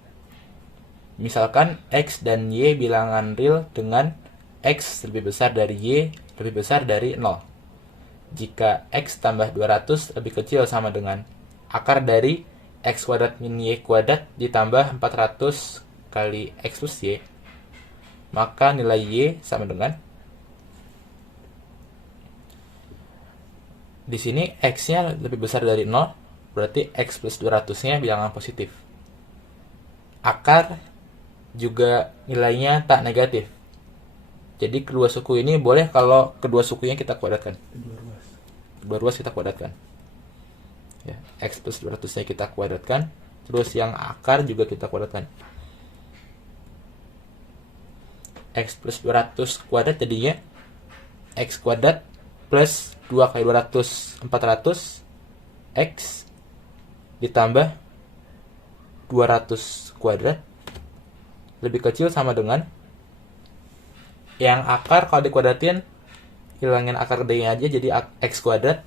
Misalkan X dan Y bilangan real dengan X lebih besar dari Y lebih besar dari 0. Jika X tambah 200 lebih kecil sama dengan akar dari X kuadrat min Y kuadrat ditambah 400 kali X plus Y, maka nilai Y sama dengan, di sini X-nya lebih besar dari 0, berarti X plus 200-nya bilangan positif. Akar juga nilainya tak negatif. Jadi kedua suku ini boleh kalau kedua sukunya kita kuadratkan. Kedua ruas kita kuadratkan. Ya, X plus 200-nya kita kuadratkan. Terus yang akar juga kita kuadratkan. X plus 200 kuadrat jadinya X kuadrat plus 2 kali 200 400 X ditambah 200 kuadrat lebih kecil sama dengan yang akar kalau dikuadratin hilangin akar D-nya aja jadi X kuadrat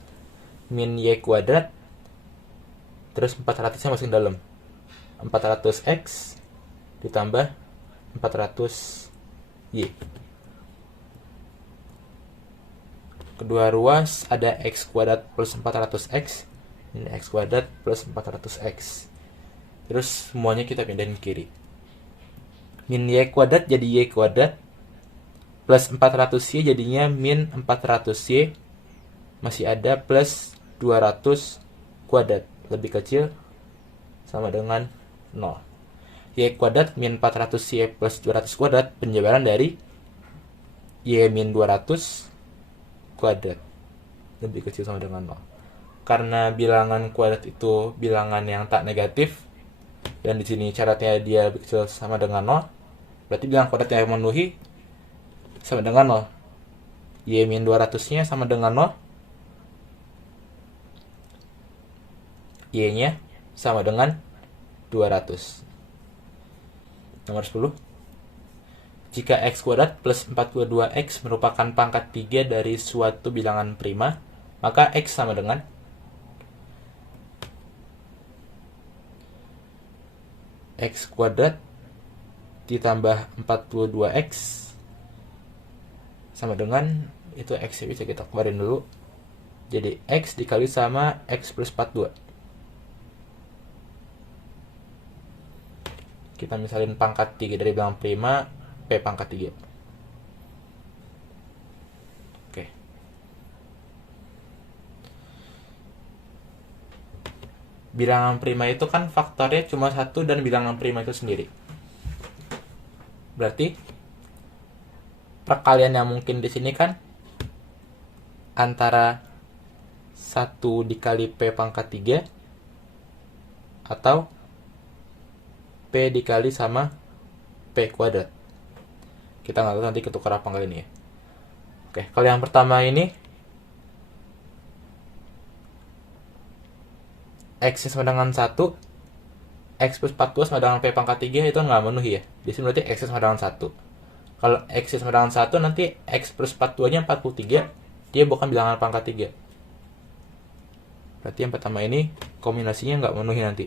min Y kuadrat terus 400-nya masukin dalam 400X ditambah 400Y. Kedua ruas ada X kuadrat plus 400X ini X kuadrat plus 400X. Terus semuanya kita pindahin ke kiri. Min Y kuadrat jadi Y kuadrat plus 400Y jadinya min 400Y masih ada plus 200 kuadrat lebih kecil sama dengan 0. Y kuadrat min 400Y plus 200 kuadrat penjabaran dari Y min 200 kuadrat lebih kecil sama dengan 0. Karena bilangan kuadrat itu bilangan yang tak negatif dan di sini syaratnya dia lebih kecil sama dengan 0, berarti bilangan kuadrat yang memenuhi sama dengan 0. Y min 200-nya sama dengan 0. Y-nya sama dengan 200. Nomor 10. Jika X kuadrat plus 42X merupakan pangkat 3 dari suatu bilangan prima, maka X sama dengan X kuadrat ditambah 42X sama dengan, itu X bisa kita keluarin dulu, jadi X dikali sama X plus 42. Kita misalin pangkat 3 dari bilangan prima P pangkat 3. Oke. Bilangan prima itu kan faktornya cuma 1 dan bilangan prima itu sendiri. Berarti perkalian yang mungkin di sini kan antara 1 dikali P pangkat 3 atau P dikali sama P kuadrat. Kita nggak tahu nanti ketukar apa kali ini ya. Oke, kalau yang pertama ini X sama dengan 1, X plus 42 sama dengan P pangkat 3 itu nggak memenuhi ya. Di sini berarti X sama dengan 1. Kalau X sama dengan 1 nanti X plus 42-nya 43, dia bukan bilangan pangkat 3. Berarti yang pertama ini kombinasinya nggak memenuhi nanti.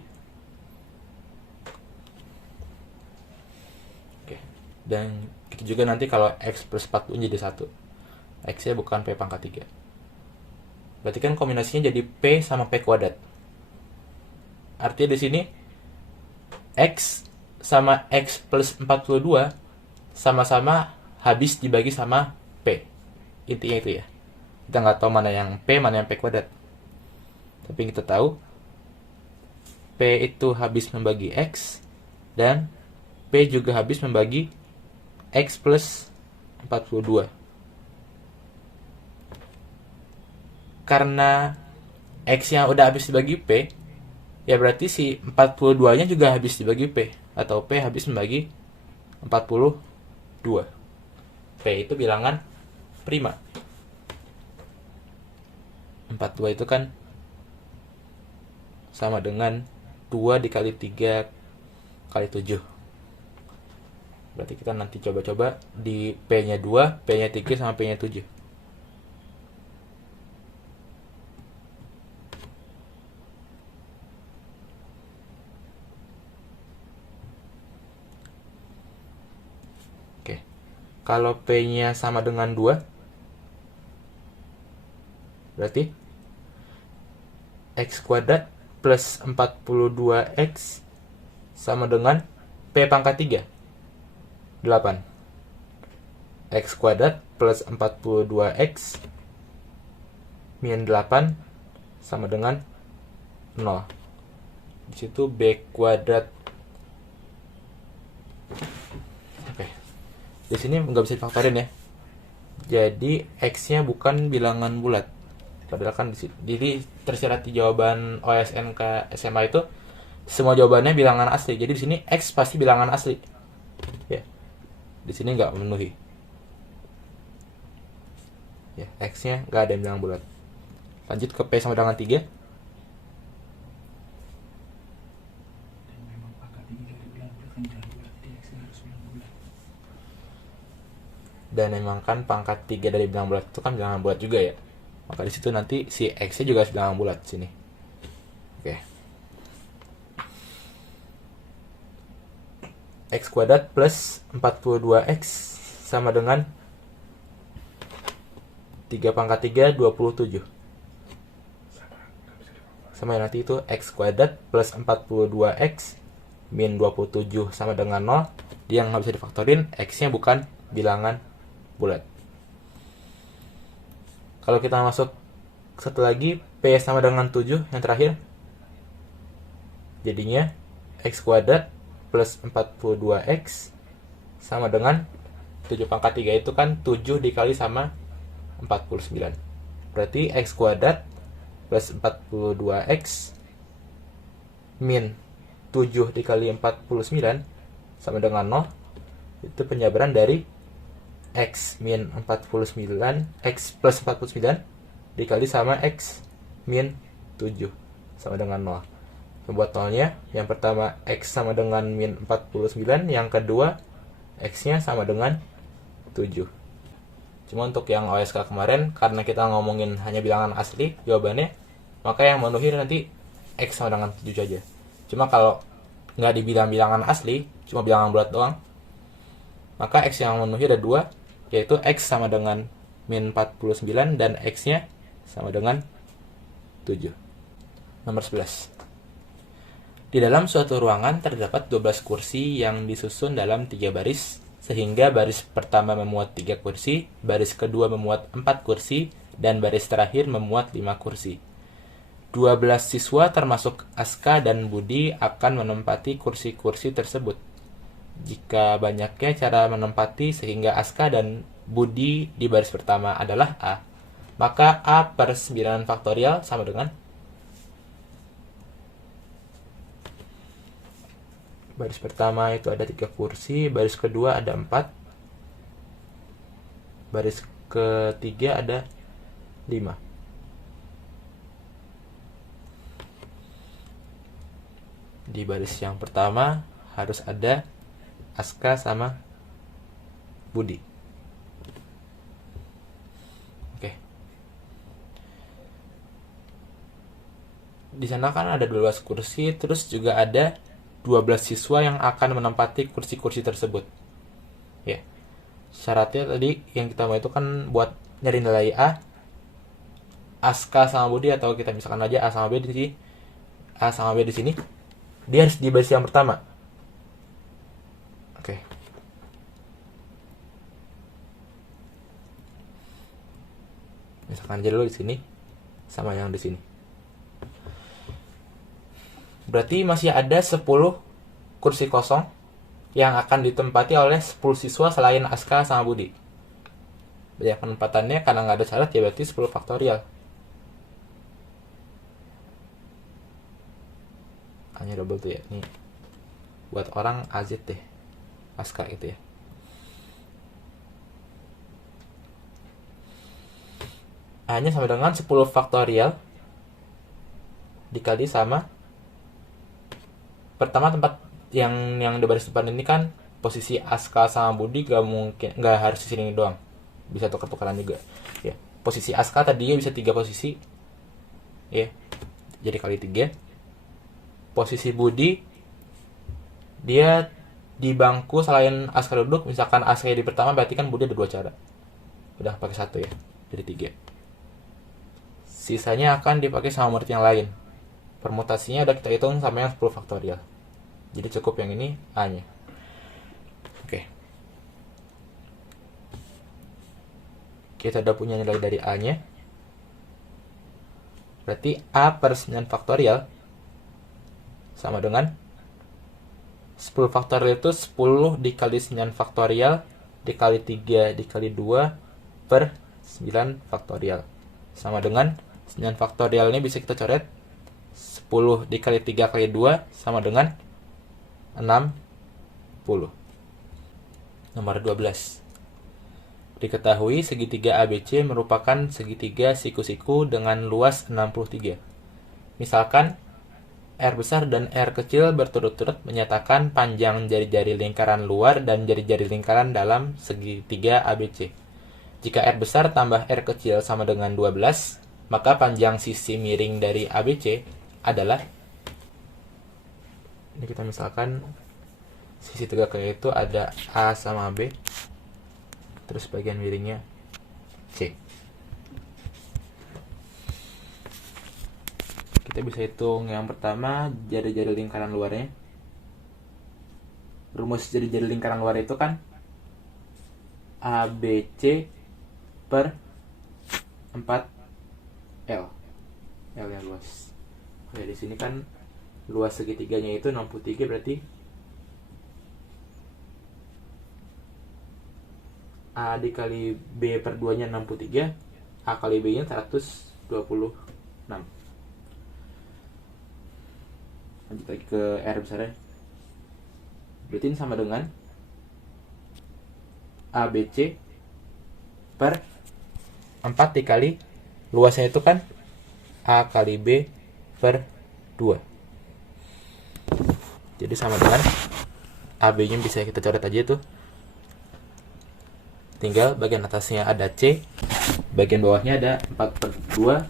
Dan itu juga nanti kalau X plus 40 jadi 1. X-nya bukan P pangkat 3. Berarti kan kombinasinya jadi P sama P kuadrat. Artinya di sini X sama X plus 42 sama-sama habis dibagi sama P. Intinya itu ya. Kita nggak tahu mana yang P, mana yang P kuadrat. Tapi kita tahu P itu habis membagi X dan P juga habis membagi X plus 42. Karena X yang udah habis dibagi P, ya berarti si 42-nya juga habis dibagi P. Atau P habis membagi 42. P itu bilangan prima. 42 itu kan sama dengan 2 dikali 3 kali 7. Berarti kita nanti coba-coba di P-nya 2, P-nya 3, sama P-nya 7. Oke. Kalau P-nya sama dengan 2, berarti X kuadrat plus 42X sama dengan P pangkat 3, 8. X kuadrat plus 42X min 8 sama dengan 0. Di situ B kuadrat. Oke. Di sini nggak bisa difaktorin ya. Jadi X-nya bukan bilangan bulat. Padahal kan jadi tersirat di jawaban OSNK SMA itu semua jawabannya bilangan asli. Jadi di sini X pasti bilangan asli. Ya. Di sini nggak memenuhi. Ya, X-nya nggak ada yang bilangan bulat. Lanjut ke P sama dengan 3. Dan memang kan pangkat 3 dari bilangan bulat itu kan bilangan bulat juga ya. Maka di situ nanti si X-nya juga bilangan bulat sini. Oke. X kuadrat plus 42X sama dengan 3 pangkat 3, 27. Sama yang nanti itu X kuadrat plus 42X min 27 sama dengan 0. Dia yang nggak bisa difaktorin, X-nya bukan bilangan bulat. Kalau kita masuk satu lagi, P sama dengan 7 yang terakhir. Jadinya X kuadrat plus 42X sama dengan 7 pangkat 3 itu kan 7 dikali sama 49. Berarti X kuadrat plus 42X min 7 dikali 49 sama dengan 0. Itu penjabaran dari X min 49, X plus 49 dikali sama X min 7 sama dengan 0. Membuat nolnya, yang pertama X sama dengan min 49, yang kedua X-nya sama dengan 7. Cuma untuk yang OSK kemarin, karena kita ngomongin hanya bilangan asli jawabannya, maka yang memenuhi nanti X sama dengan 7 aja. Cuma kalau nggak dibilang bilangan asli, cuma bilangan bulat doang, maka X yang memenuhi ada 2, yaitu X sama dengan min 49 dan X-nya sama dengan 7. Nomor 11. Di dalam suatu ruangan terdapat 12 kursi yang disusun dalam 3 baris, sehingga baris pertama memuat 3 kursi, baris kedua memuat 4 kursi, dan baris terakhir memuat 5 kursi. 12 siswa termasuk Aska dan Budi akan menempati kursi-kursi tersebut. Jika banyaknya cara menempati sehingga Aska dan Budi di baris pertama adalah A, maka A per 9 faktorial sama dengan baris pertama itu ada 3 kursi, baris kedua ada 4, baris ketiga ada 5. Di baris yang pertama harus ada Aska sama Budi. Oke. Di sana kan ada 12 kursi, terus juga ada 12 siswa yang akan menempati kursi-kursi tersebut. Ya. Syaratnya tadi yang kita mau itu kan buat nyari nilai A, Aska sama Budi, atau kita misalkan aja A sama B di sini. A sama B di sini. Dia harus di baris yang pertama. Oke. Misalkan aja dulu di sini sama yang di sini. Berarti masih ada 10 kursi kosong yang akan ditempati oleh 10 siswa selain Aska sama Budi. Ya, penempatannya karena nggak ada syarat ya berarti 10 faktorial. Hanya double tuh ya. Nih buat orang AZ deh. ASCA gitu ya. A-nya sama dengan 10 faktorial dikali sama pertama tempat yang di baris depan ini kan posisi Aska sama Budi gak harus di sini doang, bisa tuker-tukeran juga ya. Posisi Aska tadinya bisa 3 posisi ya, jadi kali 3. Posisi Budi dia di bangku selain Aska duduk, misalkan Aska di pertama berarti kan Budi ada 2 cara, udah pakai 1 ya, jadi 3. Sisanya akan dipakai sama murid yang lain. Permutasinya udah kita hitung sama yang 10 faktorial. Jadi cukup yang ini A-nya. Oke. Kita udah punya nilai dari A-nya. Berarti A per 9 faktorial sama dengan 10 faktorial itu 10 dikali 9 faktorial dikali 3 dikali 2 per 9 faktorial. Sama dengan 9 faktorial ini bisa kita coret 10 dikali 3 kali 2 sama dengan 60. Nomor 12. Diketahui segitiga ABC merupakan segitiga siku-siku dengan luas 63. Misalkan R besar dan R kecil berturut-turut menyatakan panjang jari-jari lingkaran luar dan jari-jari lingkaran dalam segitiga ABC. Jika R besar tambah R kecil sama dengan 12, maka panjang sisi miring dari ABC adalah, ini kita misalkan sisi tegak itu ada A sama B, terus bagian miringnya C. Kita bisa hitung yang pertama jari-jari lingkaran luarnya. Rumus jari-jari lingkaran luar itu kan ABC per 4L. L yang luas. Oke, di sini kan luas segitiganya itu 63, berarti A dikali B per 2 nya 63, A kali B nya 126. Lanjut lagi ke R besarnya. Berarti ini sama dengan ABC per 4 dikali luasnya itu kan A kali B per 2. Jadi sama dengan AB nya bisa kita coret aja tuh. Tinggal bagian atasnya ada C, bagian bawahnya ada 4 per 2,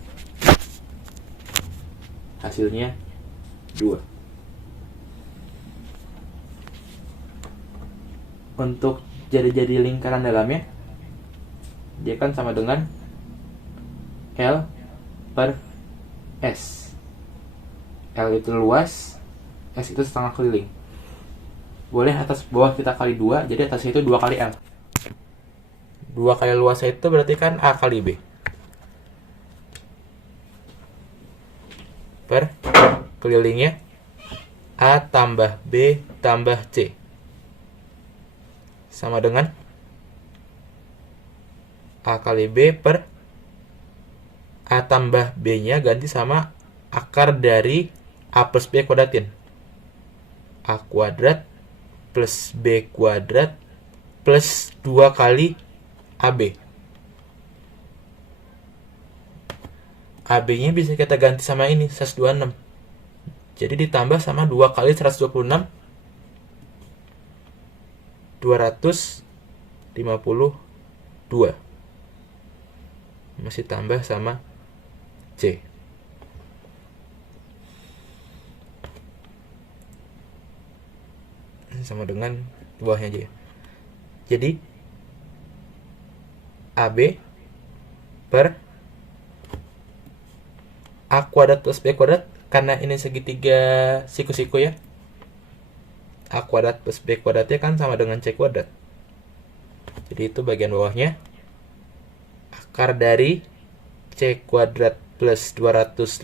hasilnya 2. Untuk jari-jari lingkaran dalamnya, dia kan sama dengan L per S. L itu luas, S itu setengah keliling. Boleh atas bawah kita kali 2, jadi atasnya itu 2 kali L. 2 kali luasnya itu berarti kan A kali B. Per kelilingnya A tambah B tambah C. Sama dengan A kali B per A tambah B-nya ganti sama akar dari A plus B kuadratin. A kuadrat plus B kuadrat plus 2 kali AB. AB-nya bisa kita ganti sama ini, 126. Jadi ditambah sama 2 kali 126, 252. Masih tambah sama C. Sama dengan bawahnya aja. Jadi AB per A kuadrat plus B kuadrat, karena ini segitiga siku-siku ya, A kuadrat plus B kuadratnya kan sama dengan C kuadrat. Jadi itu bagian bawahnya akar dari C kuadrat plus 252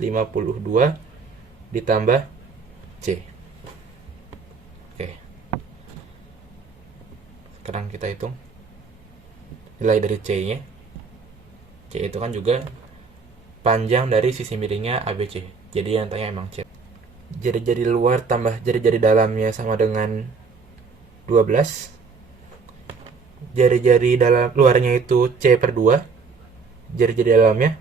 ditambah C. Oke. Sekarang kita hitung nilai dari C-nya. C itu kan juga panjang dari sisi miringnya ABC. Jadi yang tanya emang C. Jari-jari luar tambah jari-jari dalamnya sama dengan 12. Jari-jari dalam luarnya itu C per 2. Jari-jari dalamnya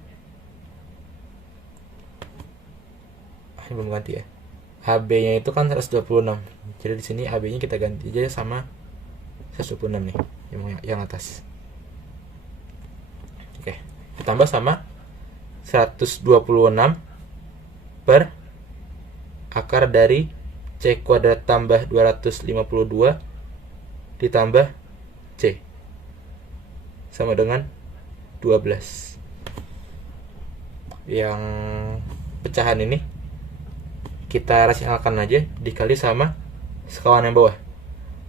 ini belum ganti ya. AB-nya itu kan 126. Jadi di sini AB-nya kita ganti aja sama 126 nih, yang atas. Oke, ditambah sama 126 per akar dari C kuadrat tambah 252 ditambah C sama dengan 12. Yang pecahan ini kita rasionalkan aja, dikali sama sekawan yang bawah.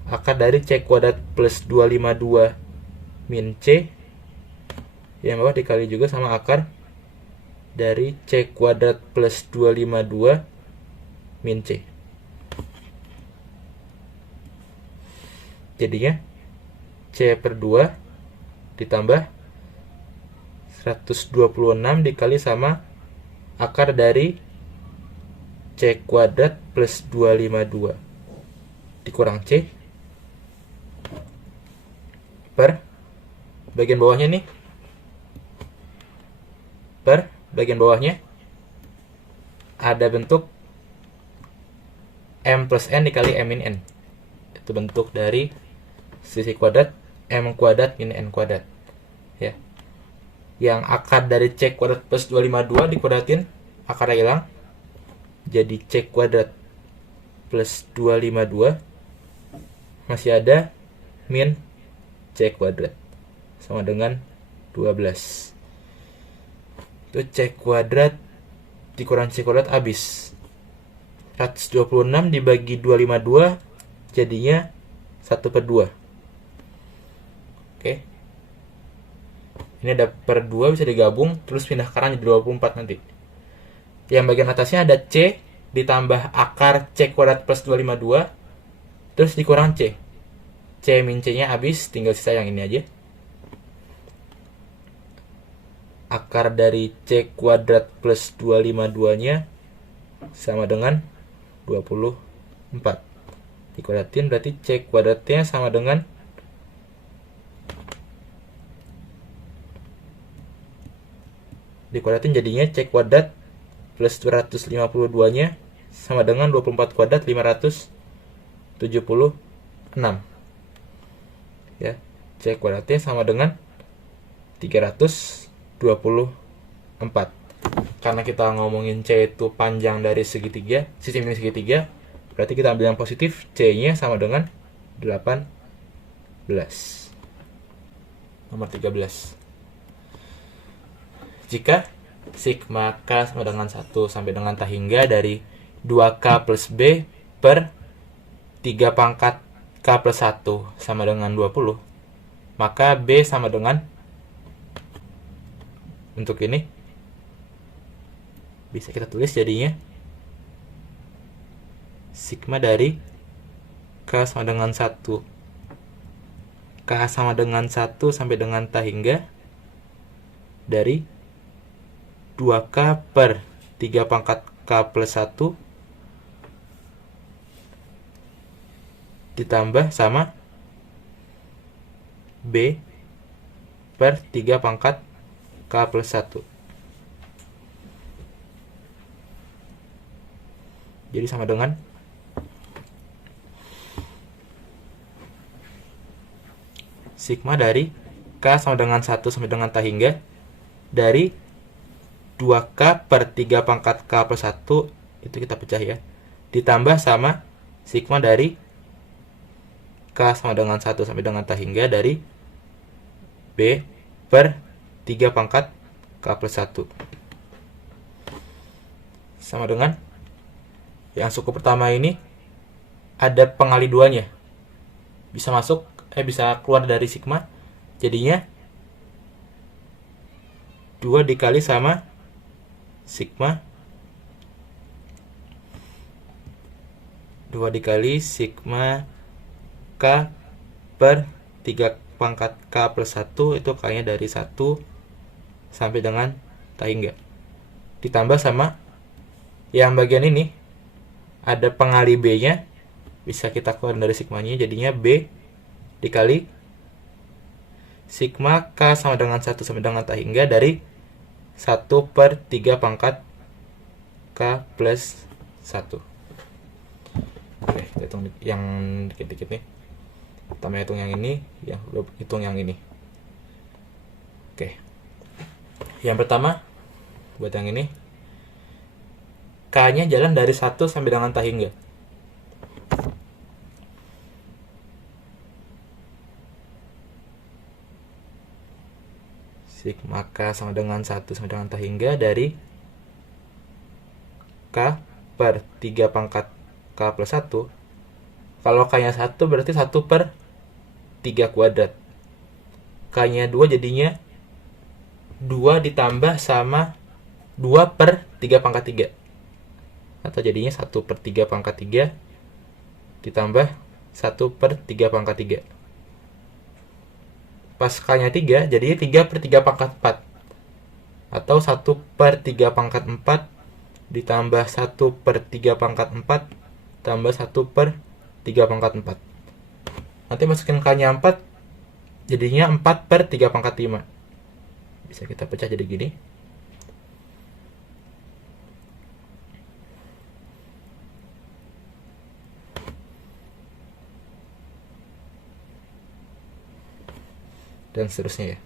Akar dari C kuadrat plus 252 min C yang bawah dikali juga sama akar dari C kuadrat plus 252 min C. Jadinya C per 2 ditambah 126 dikali sama akar dari C kuadrat plus 252 dikurang C per bagian bawahnya nih, per bagian bawahnya ada bentuk M plus N dikali M min N. Itu bentuk dari sisi kuadrat M kuadrat min N kuadrat ya. Yang akar dari C kuadrat plus 252 dikuadratin, akarnya hilang, jadi C kuadrat plus 252 masih ada min C kuadrat sama dengan 12. Itu C kuadrat dikurang C kuadrat habis. 126 dibagi 252 jadinya 1 per 2. Oke. Ini ada per 2 bisa digabung terus pindah kanan jadi 24 nanti. Yang bagian atasnya ada C ditambah akar C kuadrat plus 252 terus dikurang C. C min C nya habis, tinggal sisa yang ini aja. Akar dari C kuadrat plus 252 nya sama dengan 24. Dikuadratin berarti C kuadratnya sama dengan dikuadratin jadinya C kuadrat plus 252 nya sama dengan 24 kuadrat 576 ya. C kuadratnya sama dengan 324. Karena kita ngomongin C itu panjang dari segitiga, sisi min segitiga, berarti kita ambil yang positif, C nya sama dengan 18. Nomor 13. Jika sigma K sama dengan 1 sampai dengan tak hingga dari 2K plus B per 3 pangkat K plus 1 sama dengan 20, maka B sama dengan, untuk ini bisa kita tulis jadinya sigma dari K sama dengan 1 K sama dengan 1 sampai dengan tak hingga dari 2K per 3 pangkat K plus 1 ditambah sama B per 3 pangkat K plus 1. Jadi sama dengan sigma dari K sama dengan 1 sampai dengan tak hingga dari 2K per 3 pangkat K plus 1, itu kita pecah ya, ditambah sama sigma dari K sama dengan 1 sampai dengan tak hingga dari B per 3 pangkat K plus 1 sama dengan yang suku pertama ini ada pengali duanya, bisa masuk bisa keluar dari sigma, jadinya 2 dikali sama sigma 2 dikali sigma K per 3 pangkat K plus 1, itu K-nya dari 1 sampai dengan tak hingga, ditambah sama yang bagian ini ada pengali B-nya, bisa kita keluar dari sigmanya, jadinya B dikali sigma K sama dengan 1 sampai dengan tak hingga dari 1/3 pangkat K plus 1. Oke, kita hitung yang dikit-dikit nih. Pertama hitung yang ini, hitung yang ini. Oke. Yang pertama, buat yang ini, K-nya jalan dari 1 sampai dengan tak hingga. Sigma K sama dengan 1 sampai dengan tak hingga dari K/3 pangkat K plus 1. Kalau K-nya 1 berarti 1/3 kuadrat. K-nya 2 jadinya 2 ditambah sama 2/3 pangkat 3. Atau jadinya 1/3 pangkat 3 ditambah 1/3 pangkat 3. Pas K-nya 3, jadinya 3/3 pangkat 4. Atau 1/3 pangkat 4 ditambah 1/3 pangkat 4 tambah 1/3 pangkat 4. Nanti masukin K-nya 4, jadinya 4/3 pangkat 5. Bisa kita pecah jadi gini. Dan seterusnya ya.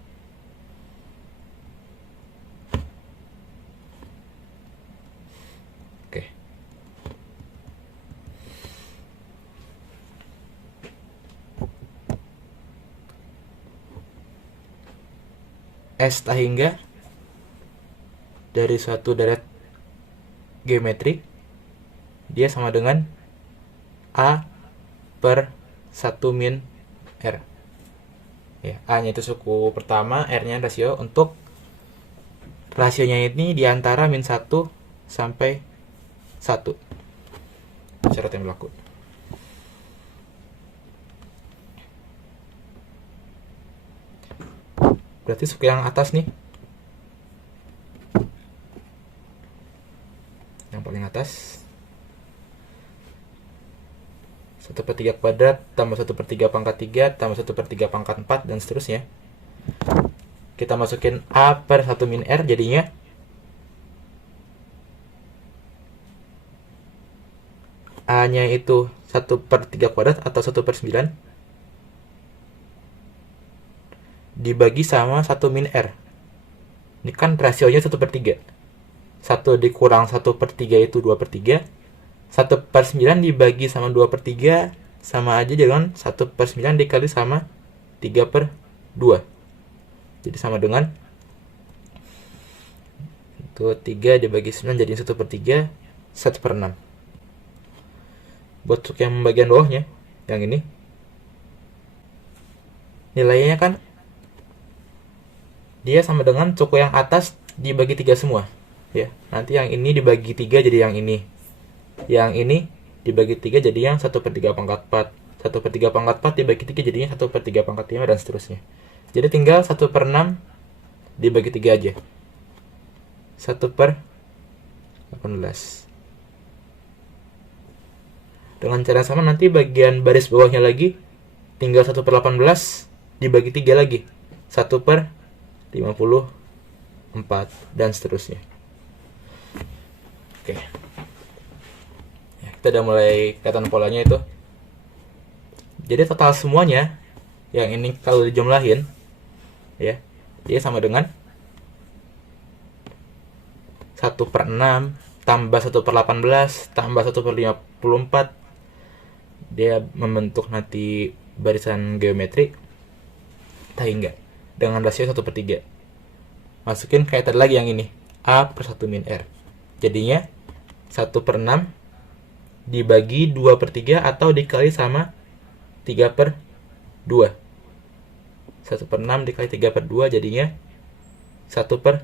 Oke. S tak hingga dari suatu deret geometrik dia sama dengan A/1 min R. Ya, A-nya itu suku pertama, R-nya rasio. Untuk rasionya ini diantara min 1 sampai 1. Syarat yang berlaku. Berarti suku yang atas nih, yang paling atas, 1/3 kuadrat tambah 1/3 pangkat 3 tambah 1/3 pangkat 4 dan seterusnya. Kita masukin A/1 min R, jadinya A-nya itu 1/3 kuadrat atau 1/9 dibagi sama 1 min R. Ini kan rasionya 1/3. 1 dikurang 1/3 itu 2/3. 1/9 dibagi sama 2/3 sama aja dengan 1/9 dikali sama 3/2. Jadi sama dengan itu 3 dibagi 9 jadi 1/3, 1/6. Buat untuk yang bagian bawahnya, yang ini nilainya kan dia sama dengan cukup yang atas dibagi 3 semua ya. Nanti yang ini dibagi 3 jadi yang ini. Yang ini dibagi 3 jadi yang 1/3 pangkat 4. 1/3 pangkat 4 dibagi 3 jadinya 1/3 pangkat 5 dan seterusnya. Jadi tinggal 1/6 dibagi 3 aja. 1/18. Dengan cara sama nanti bagian baris bawahnya lagi tinggal 1/18 dibagi 3 lagi. 1/54 dan seterusnya. Oke. Ya, kita udah mulai kelihatan polanya itu. Jadi total semuanya yang ini kalau dijumlahin ya, dia sama dengan 1/6 tambah 1/18 tambah 1/54. Dia membentuk nanti barisan geometrik tak hingga dengan rasio 1/3. Masukin kayak tadi lagi yang ini, A/1 min R. Jadinya 1/6 dibagi 2/3 atau dikali sama 3/2. 1/6 dikali 3/2 jadinya 1/4.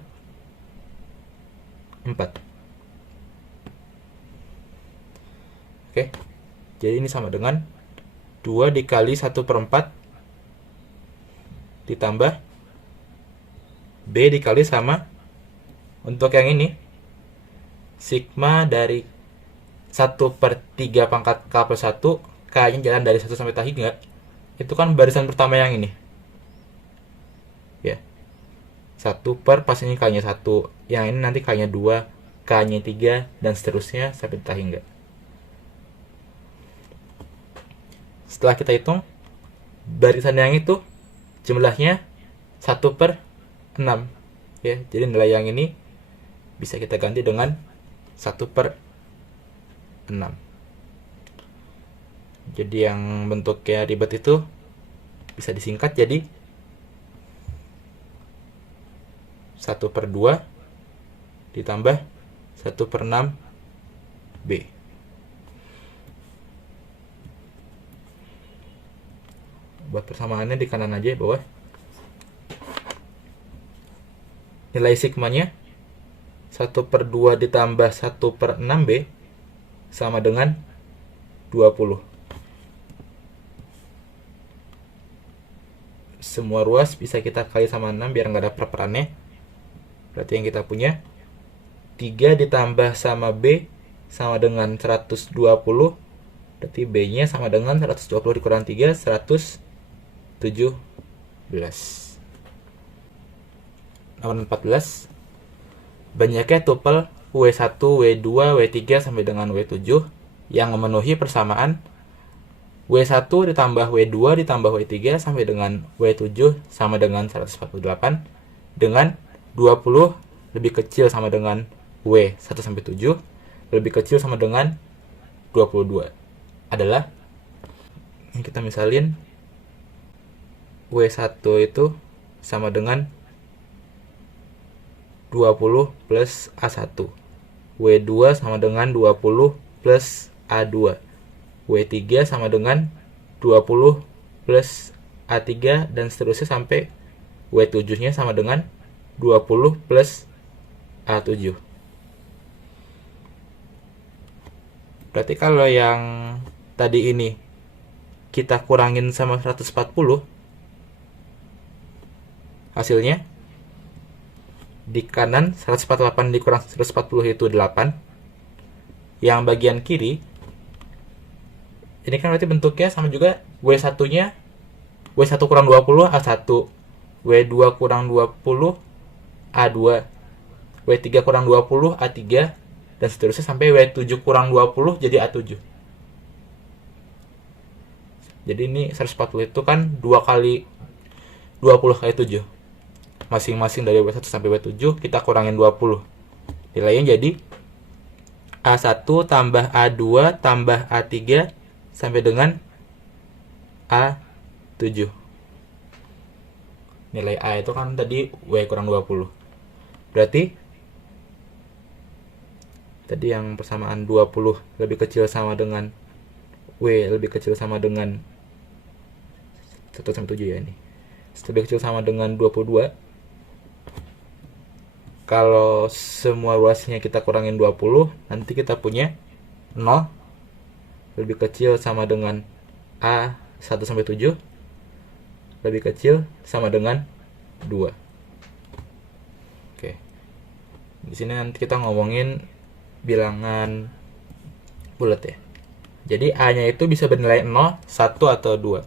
Oke. Jadi ini sama dengan 2 dikali 1/4 ditambah B dikali sama, untuk yang ini sigma dari 1/3 pangkat K plus 1 K-nya jalan dari 1 sampai hingga, itu kan barisan pertama yang ini. Ya. 1 per pas ini K-nya 1, yang ini nanti K-nya 2, K-nya 3, dan seterusnya sampai hingga. Setelah kita hitung, barisan yang itu jumlahnya 1 per 6. Ya, jadi nilai yang ini bisa kita ganti dengan 1 per 6. Jadi yang bentuknya ribet itu bisa disingkat jadi 1 per 2 ditambah 1 per 6 B. Buat persamaannya di kanan aja bawah. Nilai sigmanya 1 per 2 ditambah 1 per 6B sama dengan 20. Semua ruas bisa kita kali sama 6 biar nggak ada perperannya. Berarti yang kita punya 3 ditambah sama B sama dengan 120. Berarti B-nya sama dengan 120 dikurang 3, 117. Nomor 14. Banyaknya tupel W1, W2, W3 sampai dengan W7 yang memenuhi persamaan W1 ditambah W2 ditambah W3 sampai dengan W7 sama dengan 148 dengan 20 lebih kecil sama dengan W1 sampai 7 lebih kecil sama dengan 22 adalah yang kita misalin W1 itu sama dengan 20 plus A1, W2 sama dengan 20 plus A2, W3 sama dengan 20 plus A3 dan seterusnya sampai W7 nya sama dengan 20 plus A7. Berarti kalau yang tadi ini kita kurangin sama 140, hasilnya di kanan 148 dikurang 140 itu 8. Yang bagian kiri ini kan berarti bentuknya sama juga. W1 nya W1 kurang 20 A1, W2 kurang 20 A2, W3 kurang 20 A3, dan seterusnya sampai W7 kurang 20 jadi A7. Jadi ini 140 itu kan 2 kali 20 kali 7. Masing-masing dari W1 sampai W7 kita kurangin 20. Nilainya jadi A1 tambah A2 tambah A3 sampai dengan A7. Nilai A itu kan tadi W kurang 20. Berarti tadi yang persamaan 20 lebih kecil sama dengan W lebih kecil sama dengan 1 sampai 7 ya ini. Lebih kecil sama dengan 22. Kalau semua ruasnya kita kurangin 20, nanti kita punya 0 lebih kecil sama dengan A1 sampai 7 lebih kecil sama dengan 2. Oke. Di sini nanti kita ngomongin bilangan bulat ya. Jadi A-nya itu bisa bernilai 0, 1 atau 2.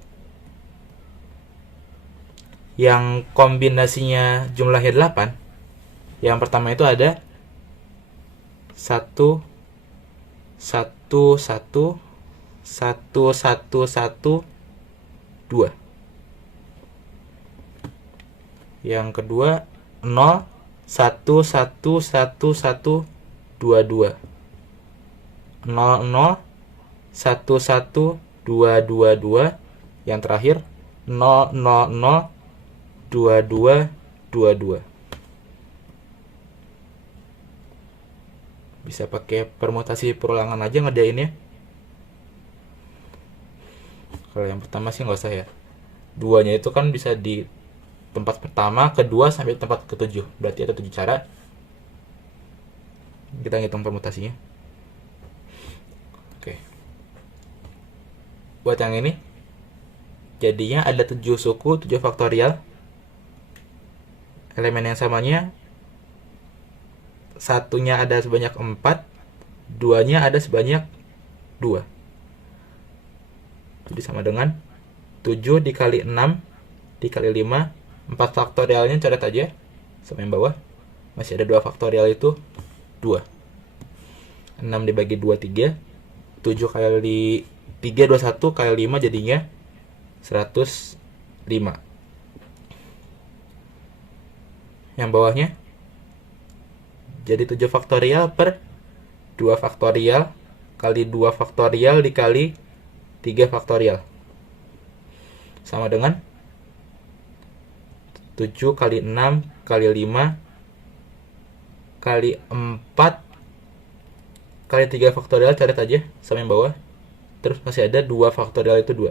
Yang kombinasinya jumlahnya 8. Yang pertama itu ada 1 1 1 1 1 1 2. Yang kedua 0 1 1 1 1 2 2. 0 0 1 1 2 2 2. Yang terakhir 0 0 0 2 2 2 2. Bisa pakai permutasi perulangan aja ngerjainnya. Kalau yang pertama sih nggak usah ya. Duanya itu kan bisa di tempat pertama, kedua, sampai tempat ketujuh. Berarti ada 7 cara. Kita ngitung permutasinya. Oke. Buat yang ini, jadinya ada 7 suku, 7 faktorial. Elemen yang samanya satunya ada sebanyak 4, duanya ada sebanyak 2. Jadi sama dengan 7 dikali 6 dikali 5. 4 faktorialnya coret aja sama yang bawah. Masih ada 2 faktorial itu 2. 6 dibagi 2, 3. 7 kali 3, 21 kali 5 jadinya 105. Yang bawahnya jadi 7 faktorial per 2 faktorial kali 2 faktorial dikali 3 faktorial. Sama dengan 7 kali 6 kali 5 kali 4 kali 3 faktorial, coret aja sama yang bawah. Terus masih ada 2 faktorial itu 2.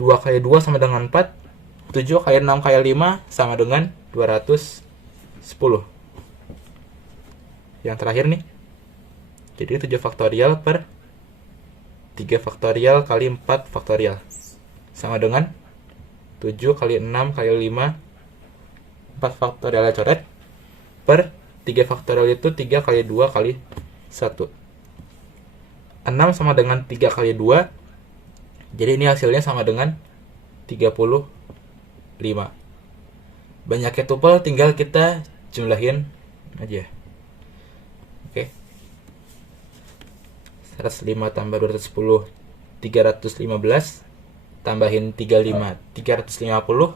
2 kali 2 sama dengan 4. 7 kali 6 kali 5 sama dengan 210. Yang terakhir nih. Jadi 7 faktorial per 3 faktorial kali 4 faktorial. Sama dengan 7 kali 6 kali 5. 4 faktorialnya coret. Per 3 faktorial itu 3 kali 2 kali 1. 6 sama dengan 3 kali 2. Jadi ini hasilnya sama dengan 35. Banyaknya tupel tinggal kita jumlahin aja. Oke. 105 tambah 210 315, tambahin 35 350,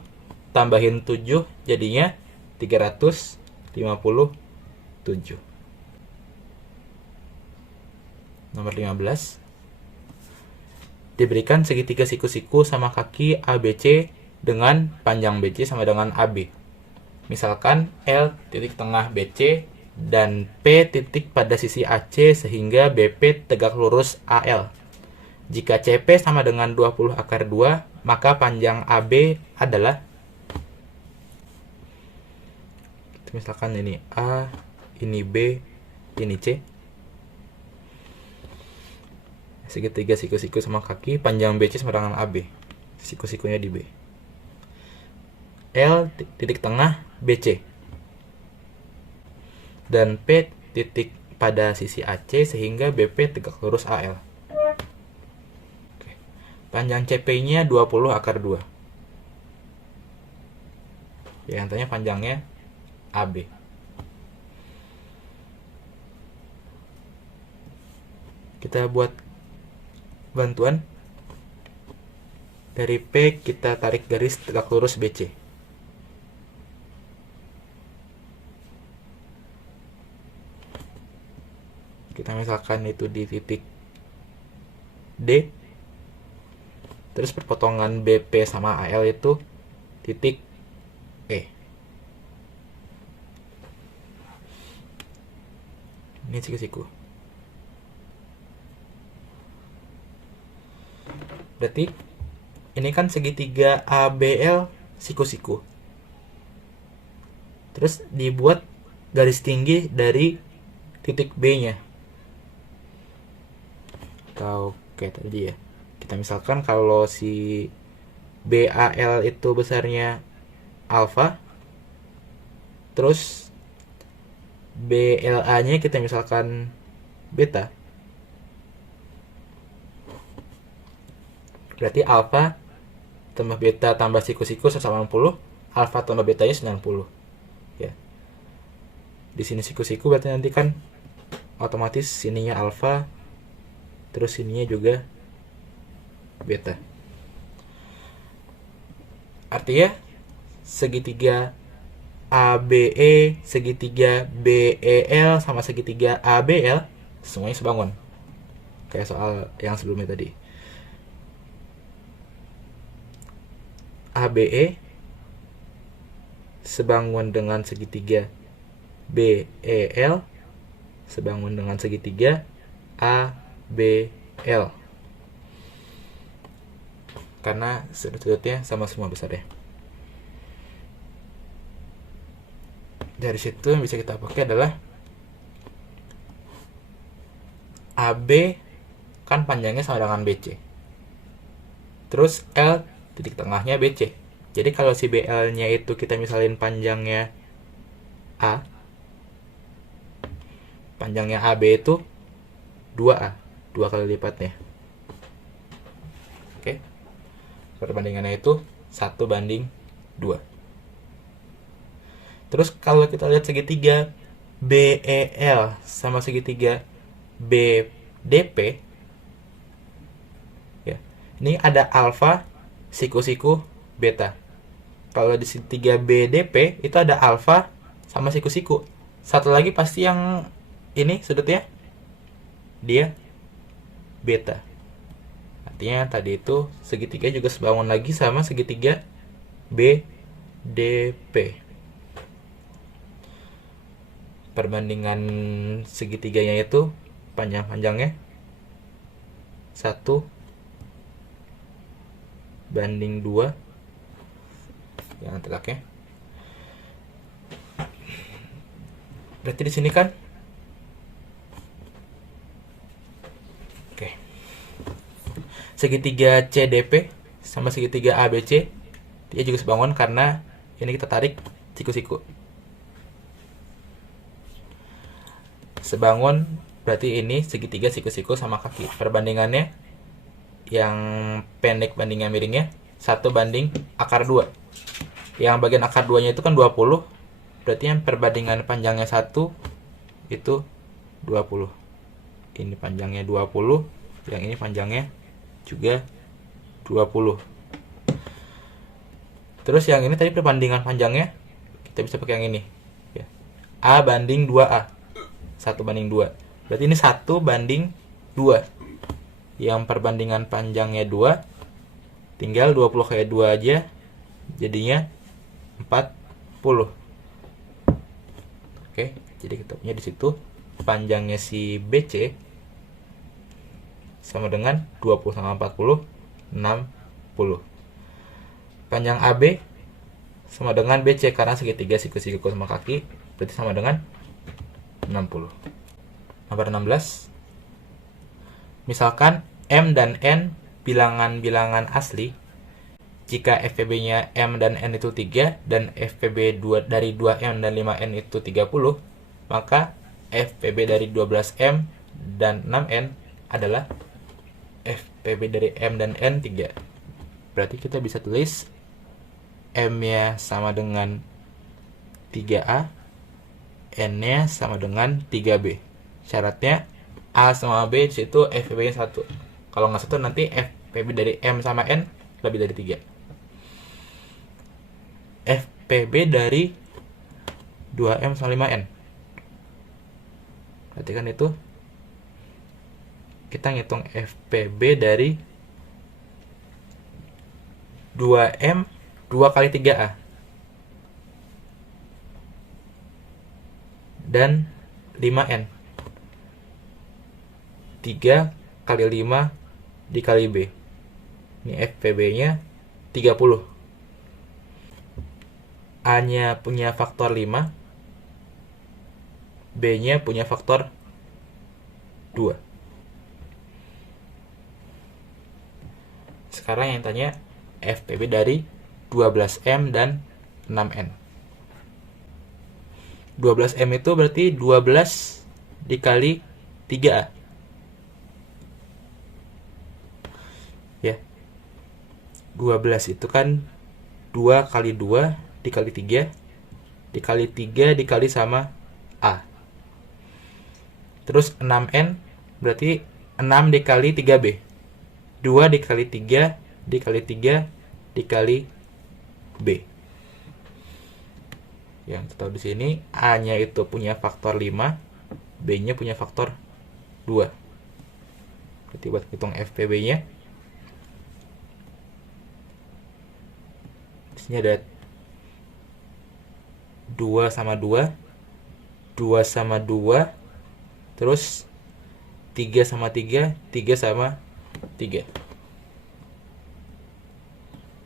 tambahin 7 jadinya 357. Nomor 15. Diberikan segitiga siku-siku sama kaki ABC dengan panjang BC sama dengan AB. Misalkan L titik tengah BC dan P titik pada sisi AC sehingga BP tegak lurus AL. Jika CP sama dengan 20 akar 2, maka panjang AB adalah, misalkan ini A, ini B, ini C. Segitiga siku-siku sama kaki, panjang BC sama dengan AB. Siku-sikunya di B. L titik tengah BC dan P titik pada sisi AC sehingga BP tegak lurus AL. Oke. Panjang CP-nya 20 akar 2. Ya, yang tanya panjangnya AB. Kita buat bantuan. Dari P kita tarik garis tegak lurus BC. Kita misalkan itu di titik D. Terus perpotongan BP sama AL itu titik E. Ini siku-siku. Berarti ini kan segitiga ABL siku-siku. Terus dibuat garis tinggi dari titik B-nya. Atau kayak tadi ya. Kita misalkan kalau si BAL itu besarnya alfa, terus BLA-nya kita misalkan beta. Berarti alfa tambah beta tambah siku-siku 180, alfa tambah betanya 90. Ya. Di sini siku-siku berarti nanti kan otomatis sininya alfa, terus sininya juga beta. Artinya segitiga ABE, segitiga BEL sama segitiga ABL semuanya sebangun. Kayak soal yang sebelumnya tadi. ABE sebangun dengan segitiga BEL sebangun dengan segitiga ABL. Karena sudut-sudutnya sama semua besar ya. Dari situ yang bisa kita pakai adalah AB kan panjangnya sama dengan BC. Terus L titik tengahnya BC. Jadi kalau si BL-nya itu kita misalin panjangnya A, panjangnya AB itu 2A. 2 kali lipatnya. Oke. Perbandingannya itu 1:2. Terus kalau kita lihat segitiga BEL sama segitiga BDP, ya. Ini ada alfa, siku-siku, beta. Kalau di segitiga BDP itu ada alfa sama siku-siku. Satu lagi pasti yang ini sudutnya dia beta. Artinya tadi itu segitiga juga sebangun lagi sama segitiga BDP. Perbandingan segitiganya itu panjang-panjangnya 1:2 yang tegaknya. Berarti di sini kan oke. Segitiga CDP sama segitiga ABC dia juga sebangun karena ini kita tarik siku-siku. Sebangun berarti ini segitiga siku-siku sama kaki. Perbandingannya yang pendek bandingnya miringnya 1:2. Yang bagian akar 2-nya itu kan 20. Berarti yang perbandingan panjangnya 1 itu 20. Ini panjangnya 20, yang ini panjangnya juga 20. Terus yang ini tadi perbandingan panjangnya kita bisa pakai yang ini ya. A/2A. 1:2. Berarti ini 1:2. Yang perbandingan panjangnya 2, tinggal 20 kali 2 aja, jadinya 40. Oke, jadi kita punya di situ panjangnya si BC sama dengan 20 sama 40, 60. Panjang AB sama dengan BC karena segitiga siku-siku sama kaki, berarti sama dengan 60. Nomor 16. Misalkan M dan N bilangan-bilangan asli. Jika FPB-nya M dan N itu 3 dan FPB dari 2M dan 5N itu 30, maka FPB dari 12M dan 6N adalah FPB dari M dan N 3. Berarti kita bisa tulis M-nya sama dengan 3A, N-nya sama dengan 3B. Syaratnya A sama B di situ FPB-nya 1. Kalau nggak 1 nanti FPB dari M sama N lebih dari 3. FPB dari 2M sama 5N. Berarti kan itu kita ngitung FPB dari 2M 2 kali 3A dan 5N 3 kali 5 dikali B. Ini FPB-nya 30. A-nya punya faktor 5, B-nya punya faktor 2. Sekarang yang tanya FPB dari 12M dan 6N. 12M itu berarti 12 dikali 3A. Ya. 12 itu kan 2 kali 2 dikali 3 dikali 3 dikali sama A. Terus 6N berarti 6 dikali 3B. 2 dikali 3 dikali 3 dikali B. Yang kita tahu di sini A-nya itu punya faktor 5, B-nya punya faktor 2. Berarti buat hitung FPB-nya di sini ada 2 sama 2, 2 sama 2, terus 3 sama 3, 3 sama 3.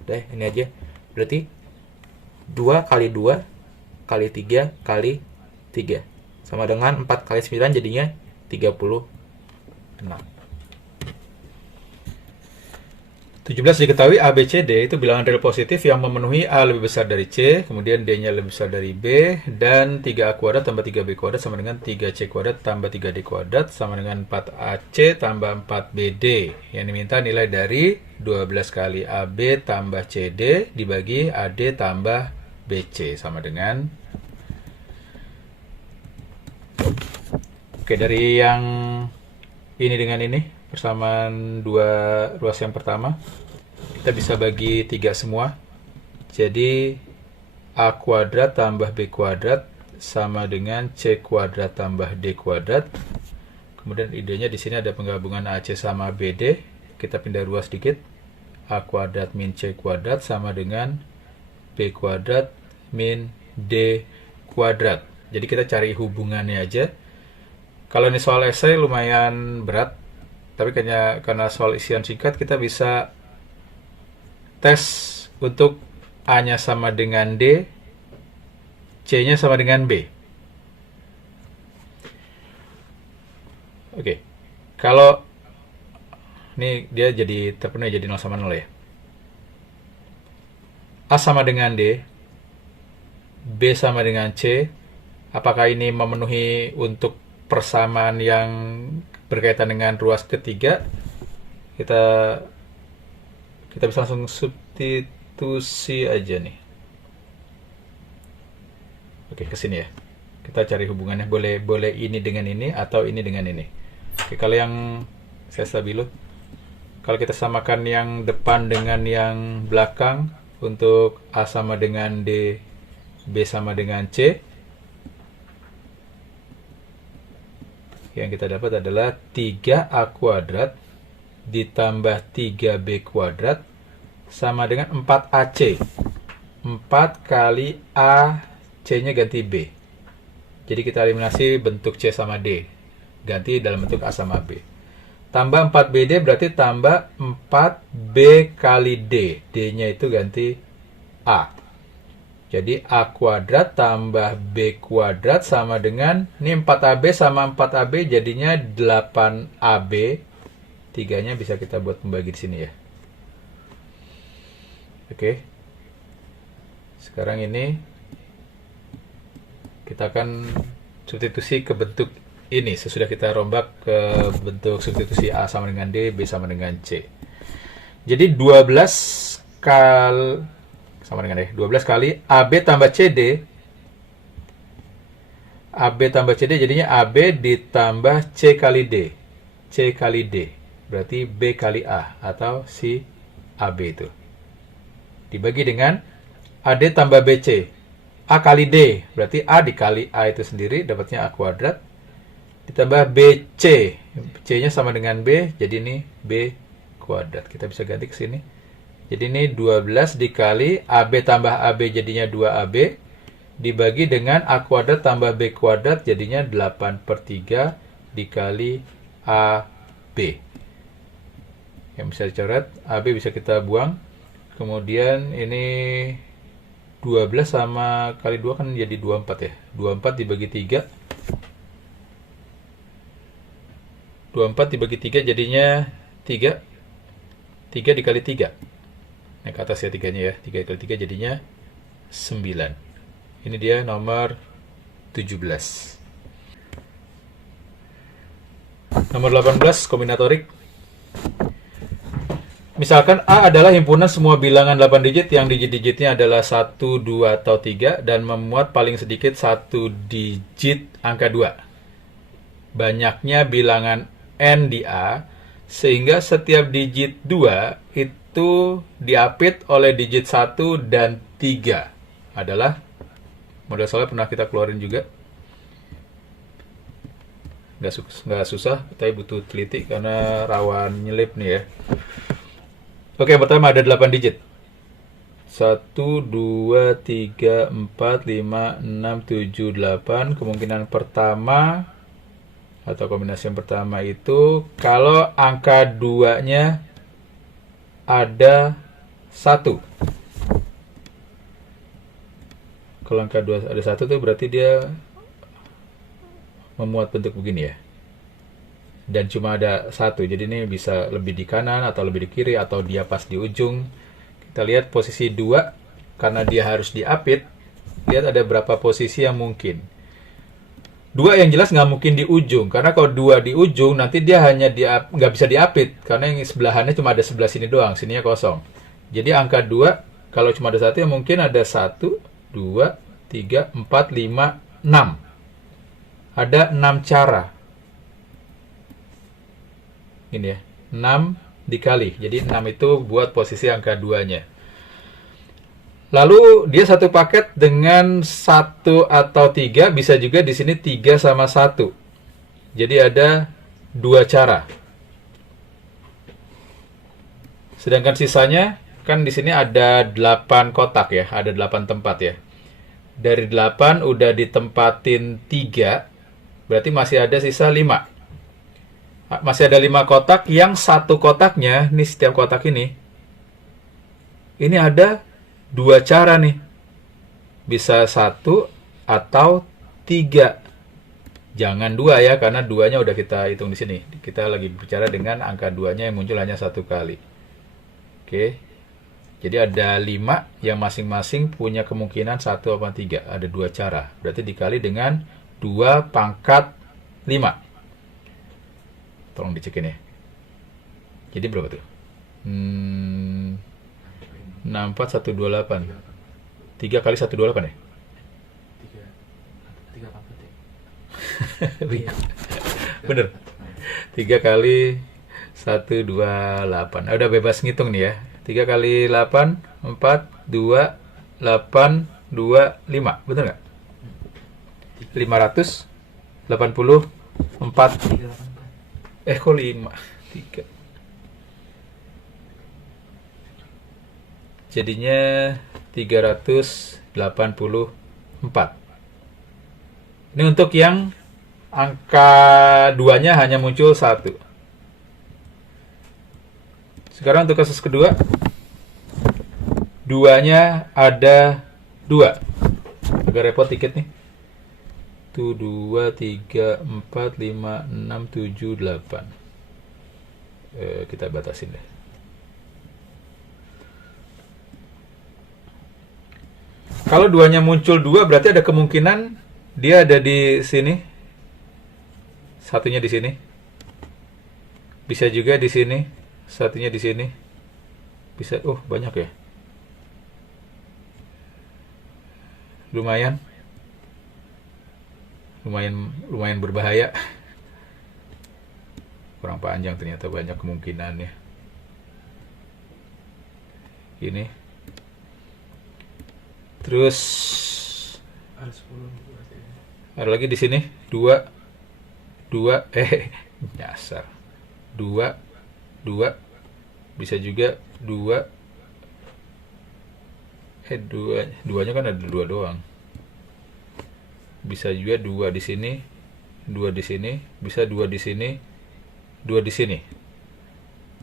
Udah, ini aja. Berarti 2 kali 2 kali 3 kali 3 sama dengan 4 kali 9 jadinya 36. 17 diketahui A, B, C, D itu bilangan real positif yang memenuhi A lebih besar dari C, kemudian D-nya lebih besar dari B, dan 3A kuadrat tambah 3B kuadrat sama dengan 3C kuadrat tambah 3D kuadrat sama dengan 4AC tambah 4BD. Yang diminta nilai dari 12 kali AB tambah CD dibagi AD tambah BC sama dengan... Oke, dari yang ini dengan ini, persamaan dua ruas yang pertama, kita bisa bagi 3 semua. Jadi A kuadrat tambah B kuadrat sama dengan C kuadrat tambah D kuadrat. Kemudian idenya di sini ada penggabungan AC sama BD. Kita pindah ruas sedikit. A kuadrat min C kuadrat sama dengan B kuadrat min D kuadrat. Jadi kita cari hubungannya aja. Kalau ini soal esai lumayan berat, tapi karena soal isian singkat kita bisa tes untuk A-nya sama dengan D, C-nya sama dengan B. Oke, kalau ini dia jadi terpenuhi jadi 0 sama 0 ya. A sama dengan D, B sama dengan C, apakah ini memenuhi untuk persamaan yang berkaitan dengan ruas ketiga? Kita bisa langsung substitusi aja nih. Oke, ke sini ya. Kita cari hubungannya, boleh ini dengan ini atau ini dengan ini. Oke, kalau yang saya stabilo, kalau kita samakan yang depan dengan yang belakang untuk A sama dengan D, B sama dengan C, yang kita dapat adalah 3A kuadrat ditambah 3B kuadrat sama dengan 4AC. 4 kali A, C-nya ganti B. Jadi kita eliminasi bentuk C sama D. Ganti dalam bentuk A sama B. Tambah 4BD berarti tambah 4B kali D. D-nya itu ganti A. Jadi A kuadrat tambah B kuadrat sama dengan, ini 4AB sama 4AB jadinya 8AB. 3-nya bisa kita buat pembagi di sini ya. Oke. Sekarang ini kita akan substitusi ke bentuk ini. Sesudah kita rombak ke bentuk substitusi A sama dengan D, B sama dengan C. Jadi 12 kali AB tambah CD. AB tambah CD jadinya AB ditambah C kali D. C kali D. Berarti B kali A atau si AB itu. Dibagi dengan AD tambah BC. A kali D. Berarti A dikali A itu sendiri dapatnya A kuadrat. Ditambah BC. C-nya sama dengan B. Jadi ini B kuadrat. Kita bisa ganti ke sini. Jadi ini 12 dikali AB tambah AB jadinya 2AB. Dibagi dengan A kuadrat tambah B kuadrat jadinya 8/3 dikali AB. Yang bisa dicoret, AB bisa kita buang. Kemudian ini 12 sama kali 2 kan jadi 24 ya. 24 dibagi 3. 24 dibagi 3 jadinya 3. 3 dikali 3. Nah, ke atas ya 3-nya ya. 3 kali 3 jadinya 9. Ini dia nomor 17. Nomor 18, kombinatorik. Misalkan A adalah himpunan semua bilangan 8 digit yang digit-digitnya adalah 1, 2, atau 3 dan memuat paling sedikit 1 digit angka 2. Banyaknya bilangan N di A sehingga setiap digit 2 itu diapit oleh digit 1 dan 3 adalah model soalnya pernah kita keluarin juga. Nggak susah, tapi butuh teliti karena rawan nyelip nih ya. Oke, yang pertama ada 8 digit. 1, 2, 3, 4, 5, 6, 7, 8. Kemungkinan pertama atau kombinasi yang pertama itu kalau angka 2-nya ada 1. Kalau angka 2 ada 1 itu berarti dia memuat bentuk begini ya. dan cuma ada satu. Jadi ini bisa lebih di kanan atau lebih di kiri atau dia pas di ujung. Kita lihat posisi 2 karena dia harus diapit. Lihat ada berapa posisi yang mungkin. 2 yang jelas nggak mungkin di ujung, karena kalau 2 di ujung nanti dia hanya nggak bisa diapit karena yang sebelahannya cuma ada sebelah sini doang, sininya kosong. Jadi angka 2 kalau cuma ada satu ya mungkin ada 1, 2, 3, 4, 5, 6. Ada 6 cara. Ini ya, 6 dikali. Jadi 6 itu buat posisi angka 2-nya. Lalu dia satu paket dengan 1 atau 3, bisa juga di sini 3 sama 1. Jadi ada 2 cara. Sedangkan sisanya kan di sini ada 8 kotak ya, ada 8 tempat ya. Dari 8 udah ditempatin 3, berarti masih ada sisa 5. Masih ada 5 kotak yang satu kotaknya, nih setiap kotak ini ada 2 cara nih. Bisa 1 atau 3. Jangan 2 ya, karena 2-nya udah kita hitung di sini. Kita lagi bicara dengan angka 2-nya yang muncul hanya 1 kali. Oke. Jadi ada 5 yang masing-masing punya kemungkinan 1 atau 3. Ada 2 cara. Berarti dikali dengan 2 pangkat 5. Tolong dicekin ya. Jadi berapa tuh? 64128. 3 kali 128 ya? 3 pangkat ya. Bener. 3 kali 128. Udah bebas ngitung nih ya. 3 kali 8, 4, 2, 8, 2, 5. Bener nggak? 584. Kok 5? 3. Jadinya 384. Ini untuk yang angka 2-nya hanya muncul 1. Sekarang untuk kasus kedua, 2-nya ada 2. Agak repot dikit nih. 1, 2, 3, 4, 5, 6, 7, 8. Kita batasin deh. Kalau 2-nya muncul 2, berarti ada kemungkinan dia ada di sini. Satunya di sini. Bisa juga di sini. Satunya di sini. Bisa, banyak ya. Lumayan berbahaya. Kurang panjang ternyata, banyak kemungkinannya. Ini. Terus ada lagi di sini 2 nyasar. 2 bisa juga 2 2-nya kan ada 2 doang. Bisa juga 2 di sini, 2 di sini, bisa 2 di sini, 2 di sini.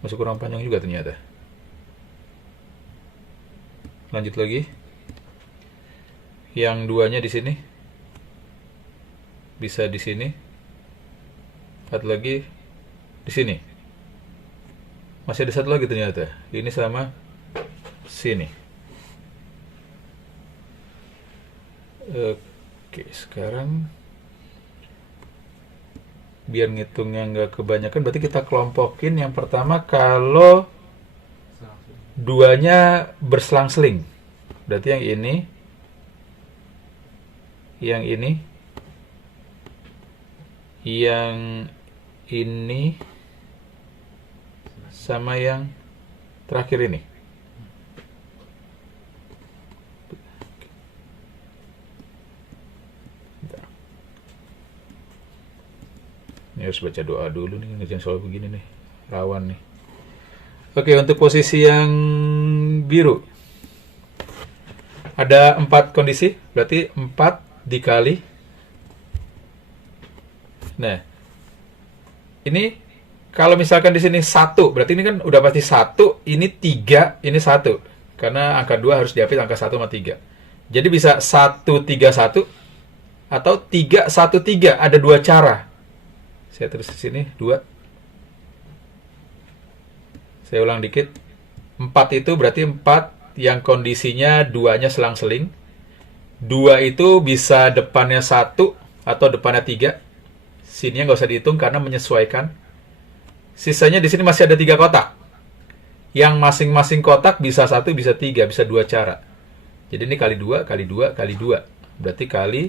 Masih kurang panjang juga ternyata. Lanjut lagi. Yang 2-nya di sini. Bisa di sini. Satu lagi di sini. Masih ada satu lagi ternyata. Ini sama sini. Oke, sekarang biar ngitungnya nggak kebanyakan, berarti kita kelompokin. Yang pertama, kalau 2-nya berselang-seling, berarti yang ini sama yang terakhir ini. Ini harus baca doa dulu nih, ngerjain soal begini nih, rawan nih. Oke, untuk posisi yang biru ada 4 kondisi, berarti 4 dikali. Nah, ini kalau misalkan di sini 1, berarti ini kan udah pasti 1, ini 3, ini 1. Karena angka 2 harus diapit angka 1 sama 3. Jadi bisa 131 atau 313, ada 2 cara. Saya terus di sini 2 Saya ulang dikit. 4 itu berarti 4 yang kondisinya duanya selang-seling. 2 itu bisa depannya 1 atau depannya 3. Sini nggak usah dihitung karena menyesuaikan. Sisanya di sini masih ada 3 kotak. Yang masing-masing kotak bisa 1, bisa 3, bisa 2 cara. Jadi ini kali 2, kali 2, kali 2. Berarti kali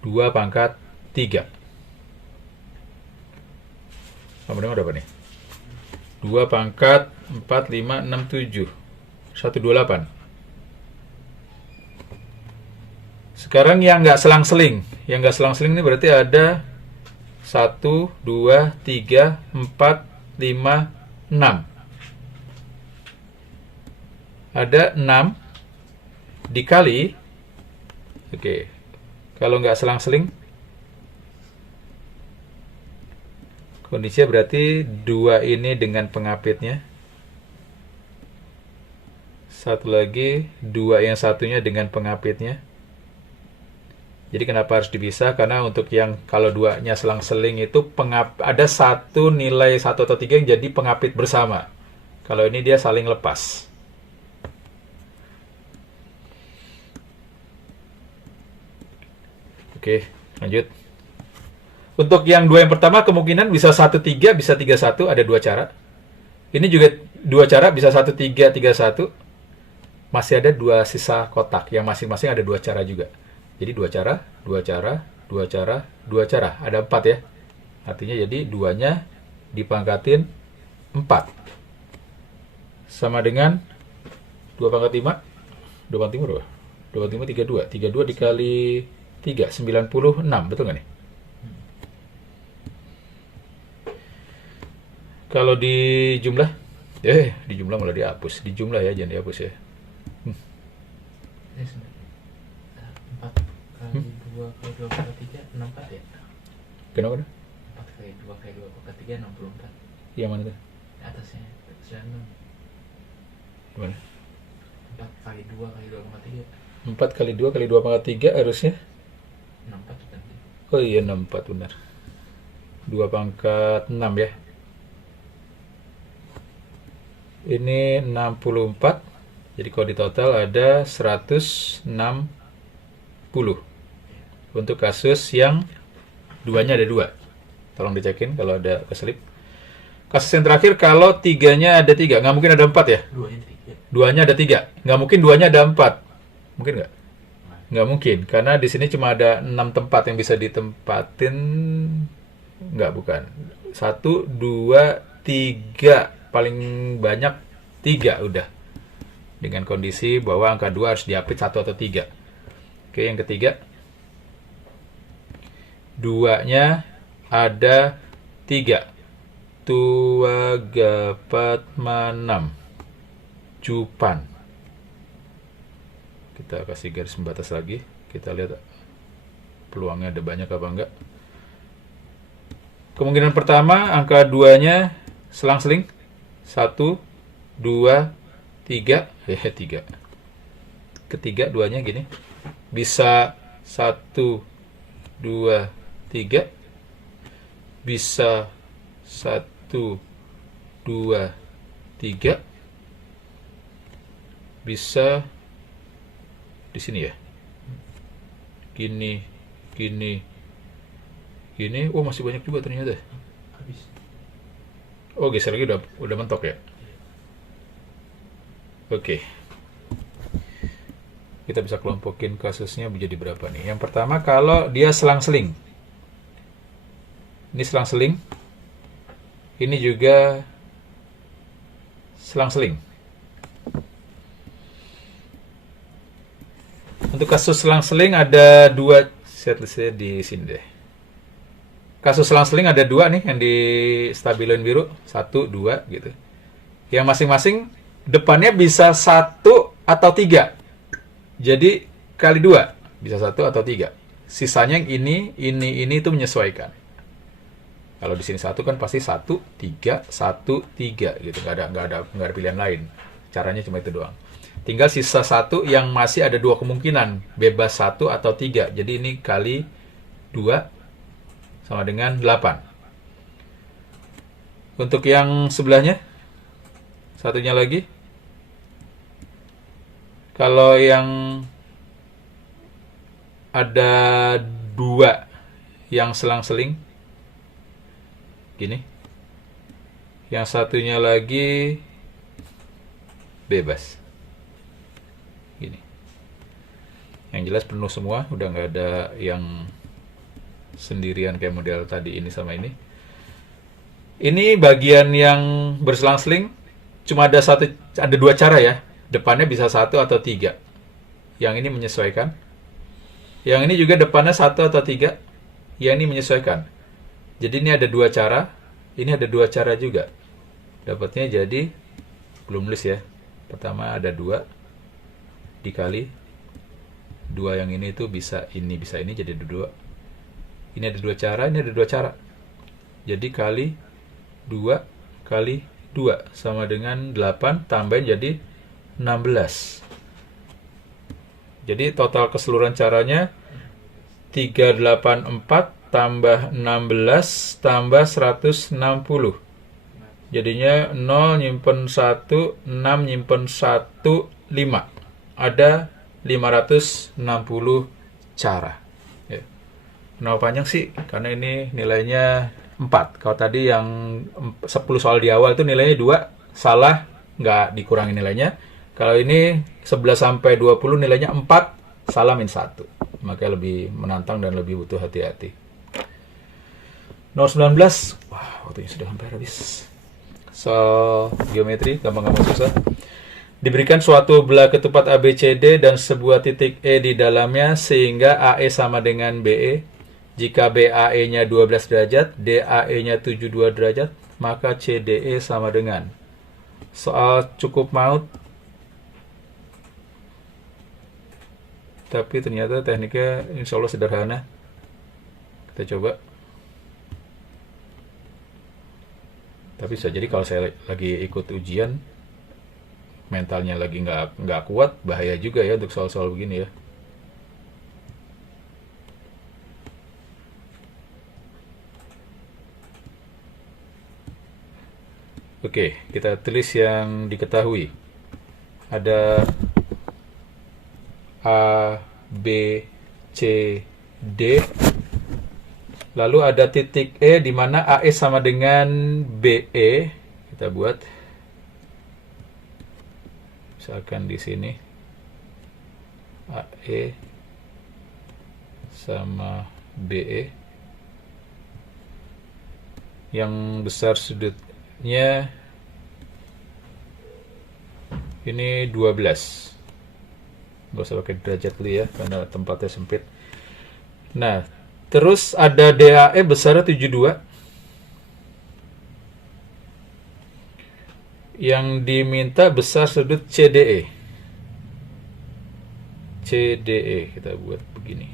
2 pangkat 3. Nomornya berapa nih? 2 pangkat 4, 5, 6, 7. 128. Sekarang yang nggak selang-seling. Yang nggak selang-seling ini berarti ada 1, 2, 3, 4, 5, 6. Ada 6 dikali, oke, kalau nggak selang-seling, kondisinya berarti 2 ini dengan pengapitnya, satu lagi 2 yang satunya dengan pengapitnya. Jadi kenapa harus dipisah? Karena untuk yang kalau 2-nya selang-seling itu ada satu nilai 1 atau 3 yang jadi pengapit bersama. Kalau ini dia saling lepas. Oke, lanjut. Untuk yang 2 yang pertama kemungkinan bisa 1, 3, bisa 3, 1, ada 2 cara. Ini juga 2 cara, bisa 1, 3, 3, 1. Masih ada 2 sisa kotak, yang masing-masing ada 2 cara juga. Jadi 2 cara, 2 cara, 2 cara, 2 cara. Ada 4 ya. Artinya jadi 2-nya dipangkatin 4. Sama dengan 2 pangkat 5. 2 pangkat 5 berapa? 2 pangkat 5, 32. 32 dikali 3, 96. Betul nggak nih? Kalau di jumlah, di jumlah malah dihapus. Di jumlah ya, jangan dihapus ya. 4 kali 2 kali 2 kali 3, 64 ya? Kenapa? 4 kali 2 kali 2 kali 3, 64. Yang mana tuh? Atasnya, 96. Gimana? 4 kali 2 kali 2 kali 3. 4 kali 2 kali 2 pangkat 3 harusnya? 64 tadi. Oh iya, 64 benar. 2 pangkat 6 ya. Ini 64. Jadi kalau di total ada 160. Untuk kasus yang 2-nya ada 2. Tolong dicekin kalau ada keselip. Kasus yang terakhir kalau 3-nya ada 3. Nggak mungkin ada 4 ya? 2-nya 3. 2-nya ada 3. Nggak mungkin 2-nya ada 4. Mungkin nggak? Nggak mungkin. Karena di sini cuma ada 6 tempat yang bisa ditempatin. Nggak, bukan. 1, 2, 3. Paling banyak 3 udah. Dengan kondisi bahwa angka 2 harus diapit 1 atau 3. Oke, yang ketiga. 2-nya ada 3. Tua gapat manam. Jupan. Kita kasih garis pembatas lagi. Kita lihat peluangnya ada banyak apa enggak. Kemungkinan pertama, angka 2-nya selang-seling. 1, 2, 3. 3. Ketiga, 2-nya gini. Bisa 1, 2, 3. Bisa 1, 2, 3. Bisa di sini ya. Gini, gini, gini. Oh, masih banyak juga ternyata. Habis. Oh, geser lagi udah mentok ya. Oke. Kita bisa kelompokin kasusnya menjadi berapa nih. Yang pertama kalau dia selang-seling. Ini selang-seling. Ini juga selang-seling. Untuk kasus selang-seling ada 2, saya tulisnya di sini deh. Kasus selang-seling ada 2 nih yang di stabiloin biru, 1, 2 gitu. Yang masing-masing depannya bisa 1 atau 3. Jadi kali 2 bisa 1 atau 3. Sisanya yang ini itu menyesuaikan. Kalau di sini 1 kan pasti 1, 3, 1, 3 gitu. Nggak ada pilihan lain. Caranya cuma itu doang. Tinggal sisa 1 yang masih ada 2 kemungkinan. Bebas 1 atau 3. Jadi ini kali 2 sama dengan 8. Untuk yang sebelahnya, Satunya lagi. Kalau yang ada dua yang selang-seling, gini. Yang satunya lagi bebas. Gini. Yang jelas penuh semua, udah nggak ada yang sendirian kayak model tadi ini sama ini. Ini bagian yang berselang-seling cuma ada dua cara ya. Depannya bisa satu atau tiga. Yang ini menyesuaikan. Yang ini juga depannya satu atau tiga. Yang ini menyesuaikan. Jadi ini ada dua cara. Ini ada dua cara juga. Dapatnya jadi belum nulis ya. Pertama ada dua dikali dua, yang ini itu bisa ini jadi dua. Ini ada dua cara, ini ada dua cara. Jadi kali 2 kali 2 sama dengan 8, tambahin jadi 16. Jadi total keseluruhan caranya 384 tambah 16 tambah 160. Jadinya 0 nyimpen 1, 6 nyimpen 1, 5. Ada 560 cara. Ya. Kenapa panjang sih? Karena ini nilainya 4. Kalau tadi yang 10 soal di awal itu nilainya 2, salah, nggak dikurangi nilainya. Kalau ini 11 sampai 20 nilainya 4, salah min 1. Makanya lebih menantang dan lebih butuh hati-hati. 019, wah waktunya sudah hampir habis. Soal geometri, gampang-gampang susah. Diberikan suatu belah ketupat ABCD dan sebuah titik E di dalamnya sehingga AE sama dengan BE. Jika BAE-nya 12 derajat, DAE-nya 72 derajat, maka CDE sama dengan. Soal cukup maut. Tapi ternyata tekniknya insya Allah sederhana. Kita coba. Tapi bisa jadi kalau saya lagi ikut ujian, mentalnya lagi nggak kuat, bahaya juga ya untuk soal-soal begini ya. Oke, kita tulis yang diketahui. Ada A, B, C, D. Lalu ada titik E di mana AE sama dengan BE. Kita buat. Misalkan di sini AE sama BE. Yang besar sudutnya ini 12. Nggak usah pakai derajat dulu ya, karena tempatnya sempit. Nah, terus ada DAE besarnya 72. Yang diminta besar sudut CDE. CDE kita buat begini.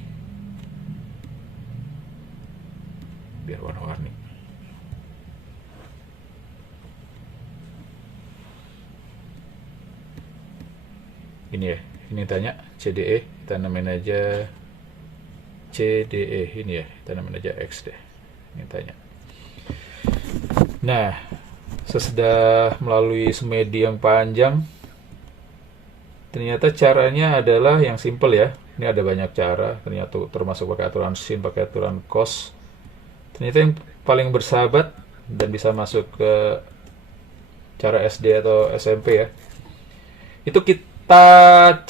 Biar warna-warni. Ini ya, ini tanya CDE, kita namain aja CDE, ini ya, kita namain aja X deh. Ini tanya. Nah, sesudah melalui semedi yang panjang, ternyata caranya adalah yang simple ya. Ini ada banyak cara, ternyata termasuk pakai aturan sin, pakai aturan cos. Ternyata yang paling bersahabat dan bisa masuk ke cara SD atau SMP ya, itu kita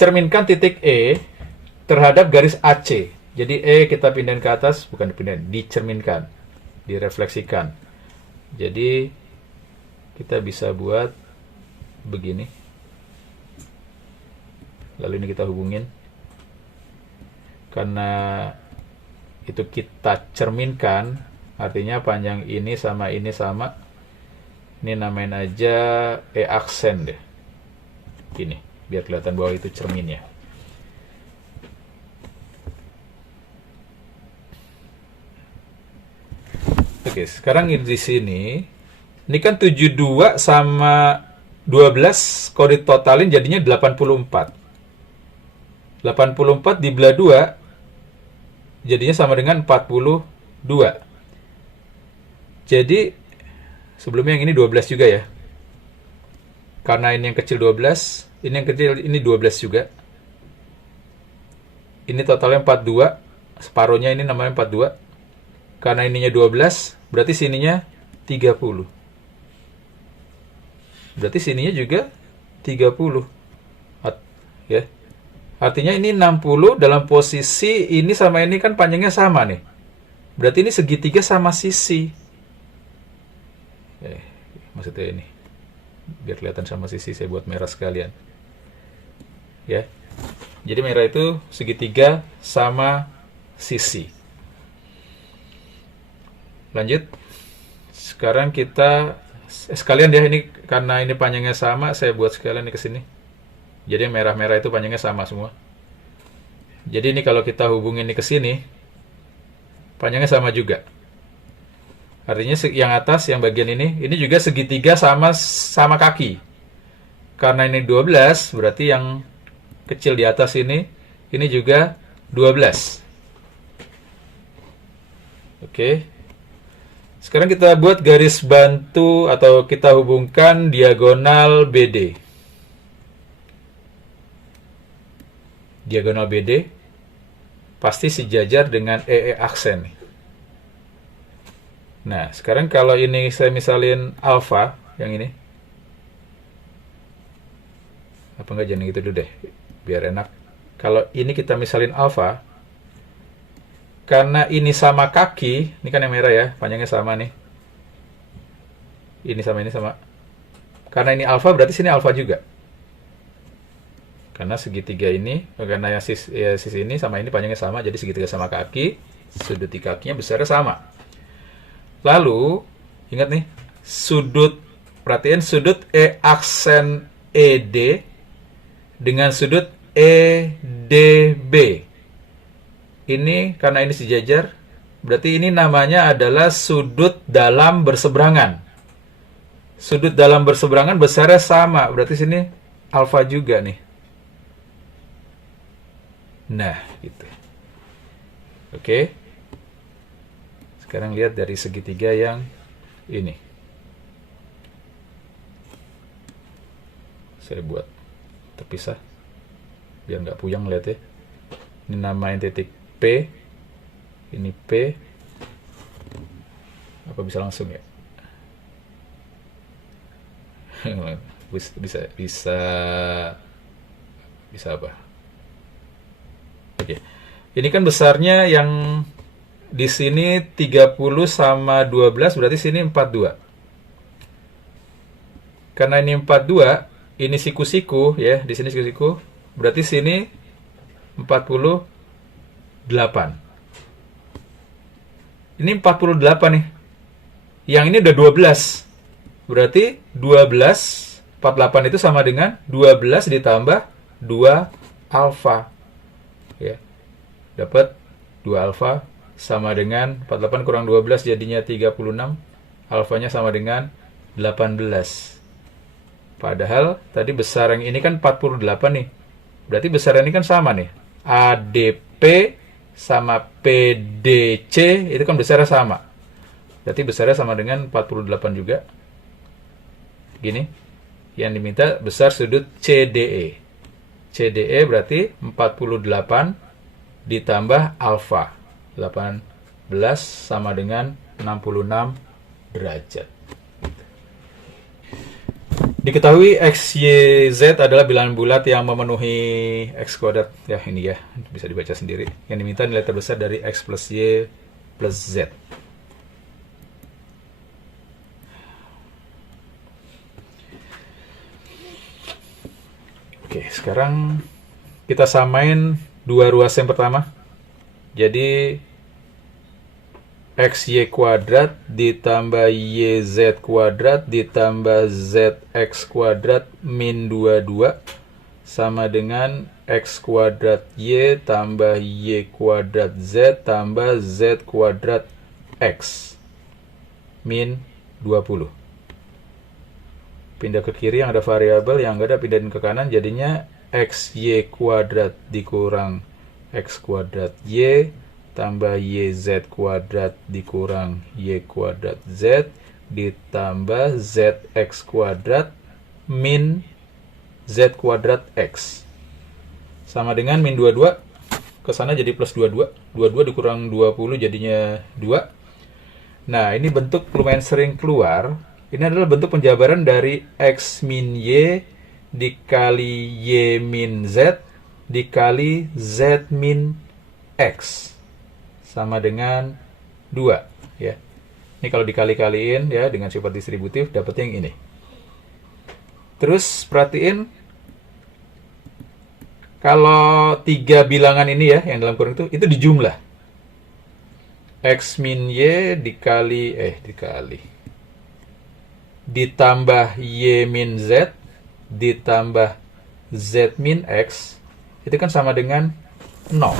cerminkan titik E terhadap garis AC. Jadi E kita pindahin ke atas, bukan dipindahin, dicerminkan, direfleksikan. Jadi kita bisa buat begini. Lalu ini kita hubungin. Karena itu kita cerminkan, artinya panjang ini sama ini sama. Ini namain aja E aksen deh. Gini, biar kelihatan bahwa itu cerminnya. Oke, sekarang di sini, ini kan 72 sama 12, kalau ditotalin jadinya 84. 84 dibelah 2, jadinya sama dengan 42. Jadi, sebelumnya yang ini 12 juga ya. Karena ini yang kecil 12, ini yang kecil ini 12 juga. Ini totalnya 42, separuhnya ini namanya 42. Karena ininya 12, berarti sininya 30. Berarti sininya juga 30. Ya. Artinya ini 60 dalam posisi ini sama ini kan panjangnya sama nih. Berarti ini segitiga sama sisi. Maksudnya ini. Biar kelihatan sama sisi, saya buat merah sekalian. Ya. Jadi merah itu segitiga sama sisi. Lanjut. Sekarang kita sekalian ya, ini karena ini panjangnya sama, saya buat sekalian ini ke sini. Jadi merah-merah itu panjangnya sama semua. Jadi ini kalau kita hubungin ini ke sini, panjangnya sama juga. Artinya yang atas, yang bagian ini juga segitiga sama kaki. Karena ini 12, berarti yang kecil di atas ini juga 12. Oke. Sekarang kita buat garis bantu atau kita hubungkan diagonal BD. Diagonal BD pasti sejajar dengan EE aksen. Nah, sekarang kalau ini saya misalin alfa, yang ini. Apa enggak, jangan gitu dulu deh, biar enak. Kalau ini kita misalin alfa, karena ini sama kaki, ini kan yang merah ya, panjangnya sama nih. Ini sama. Karena ini alfa, berarti sini alfa juga. Karena segitiga ini, karena yang sisi ini sama ini panjangnya sama, jadi segitiga sama kaki, sudut di kakinya besarnya sama. Lalu, ingat nih, perhatian sudut E aksen ED dengan sudut EDB. Ini karena ini sejajar, berarti ini namanya adalah sudut dalam berseberangan. Sudut dalam berseberangan besarnya sama, berarti sini alfa juga nih. Nah, gitu. Oke. Sekarang lihat dari segitiga yang ini. Saya buat terpisah biar nggak puyeng lihat ya. Ini namain titik P, ini P. Apa bisa langsung ya? bisa apa? Oke. Ini kan besarnya yang di sini 30 sama 12, berarti sini 42. Karena ini 42, ini siku-siku ya, di sini siku-siku, berarti sini 48. Ini 48 nih. Yang ini udah 12. Berarti 12, 48 itu sama dengan 12 ditambah 2 alfa. Ya. Dapat 2 alfa sama dengan 48 kurang 12 jadinya 36. Alfanya sama dengan 18. Padahal tadi besar yang ini kan 48 nih. Berarti besar ini kan sama nih. ADP sama PDC itu kan besarnya sama. Berarti besarnya sama dengan 48 juga. Gini. Yang diminta besar sudut CDE. CDE berarti 48 ditambah alfa. 18 sama dengan 66 derajat. Diketahui X, Y, Z adalah bilangan bulat yang memenuhi X kuadrat. Ya, ini ya, bisa dibaca sendiri. Yang diminta nilai terbesar dari X plus Y plus Z. Oke, sekarang kita samain dua ruas yang pertama. Jadi XY kuadrat ditambah YZ kuadrat ditambah ZX kuadrat min 22 sama dengan X kuadrat Y tambah Y kuadrat Z tambah Z kuadrat X min 20. Pindah ke kiri yang ada variabel, yang nggak ada pindahin ke kanan, jadinya XY kuadrat dikurang X kuadrat Y tambah YZ kuadrat dikurang Y kuadrat Z ditambah ZX kuadrat min Z kuadrat X. Sama dengan min 22, ke sana jadi plus 22. 22 dikurang 20 jadinya 2. Nah, ini bentuk lumayan sering keluar. Ini adalah bentuk penjabaran dari X min Y dikali Y min Z dikali Z min X. Sama dengan 2. Ya. Ini kalau dikali-kaliin ya dengan sifat distributif, dapetnya yang ini. Terus perhatiin, kalau 3 bilangan ini ya, yang dalam kurung itu dijumlah. X min Y ditambah Y min Z ditambah Z min X, itu kan sama dengan 0.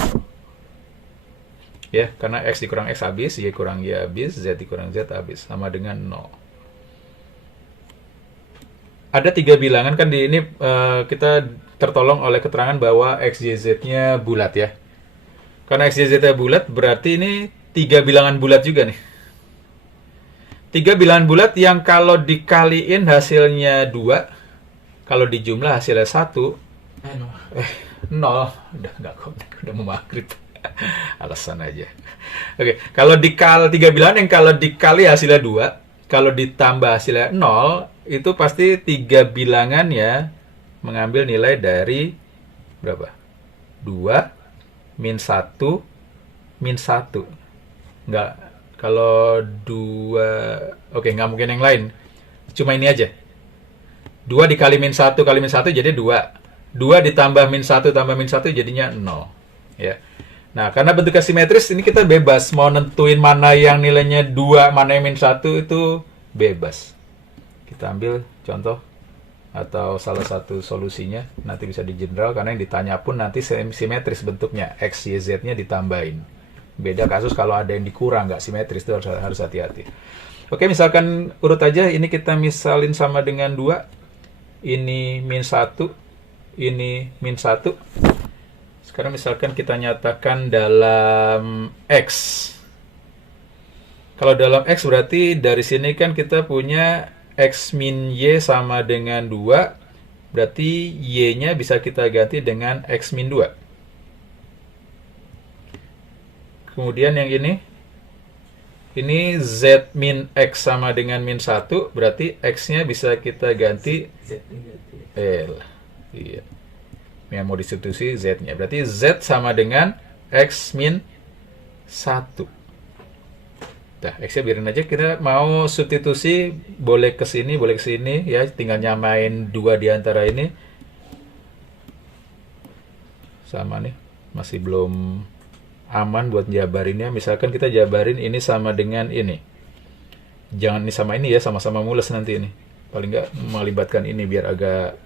Ya, karena X dikurang X habis, Y kurang Y habis, Z dikurang Z habis, sama dengan 0. Ada 3 bilangan kan di ini, kita tertolong oleh keterangan bahwa X, Y, Z-nya bulat ya. Karena X, Y, Z-nya bulat, berarti ini 3 bilangan bulat juga nih. 3 bilangan bulat yang kalau dikaliin hasilnya 2, kalau dijumlah hasilnya 1, 0. Udah mau maghrib. Alasan aja. Oke, kalau dikali 3 bilangan yang kalau dikali hasilnya 2, kalau ditambah hasilnya 0, itu pasti 3 bilangan ya mengambil nilai dari berapa? 2 min 1 min 1. Enggak, kalau 2, oke, nggak mungkin yang lain. Cuma ini aja. 2 dikali min 1 kali min 1 jadi 2. 2 ditambah min 1 tambah min 1 jadinya 0. Ya. Nah, karena bentuknya simetris, ini kita bebas. Mau nentuin mana yang nilainya 2, mana yang min 1, itu bebas. Kita ambil contoh atau salah satu solusinya, nanti bisa di general, karena yang ditanya pun nanti simetris bentuknya, X, Y, Z-nya ditambahin. Beda kasus kalau ada yang dikurang, nggak simetris, itu harus hati-hati. Oke, misalkan urut aja, ini kita misalin sama dengan 2, ini min 1, ini min 1. Sekarang misalkan kita nyatakan dalam X. Kalau dalam X berarti dari sini kan kita punya X min Y sama dengan 2, berarti Y-nya bisa kita ganti dengan X min 2. Kemudian yang ini Z min X sama dengan min 1, berarti X-nya bisa kita ganti L. Iya. Yang mau disubstitusi Z-nya. Berarti Z sama dengan X min 1. Nah, X-nya biarin aja, kita mau substitusi boleh ke sini ya, tinggal nyamain 2 di antara ini. Sama nih, masih belum aman buat jabarinnya. Misalkan kita jabarin ini sama dengan ini. Jangan ini sama ini ya, sama-sama mules nanti ini. Paling nggak melibatkan ini biar agak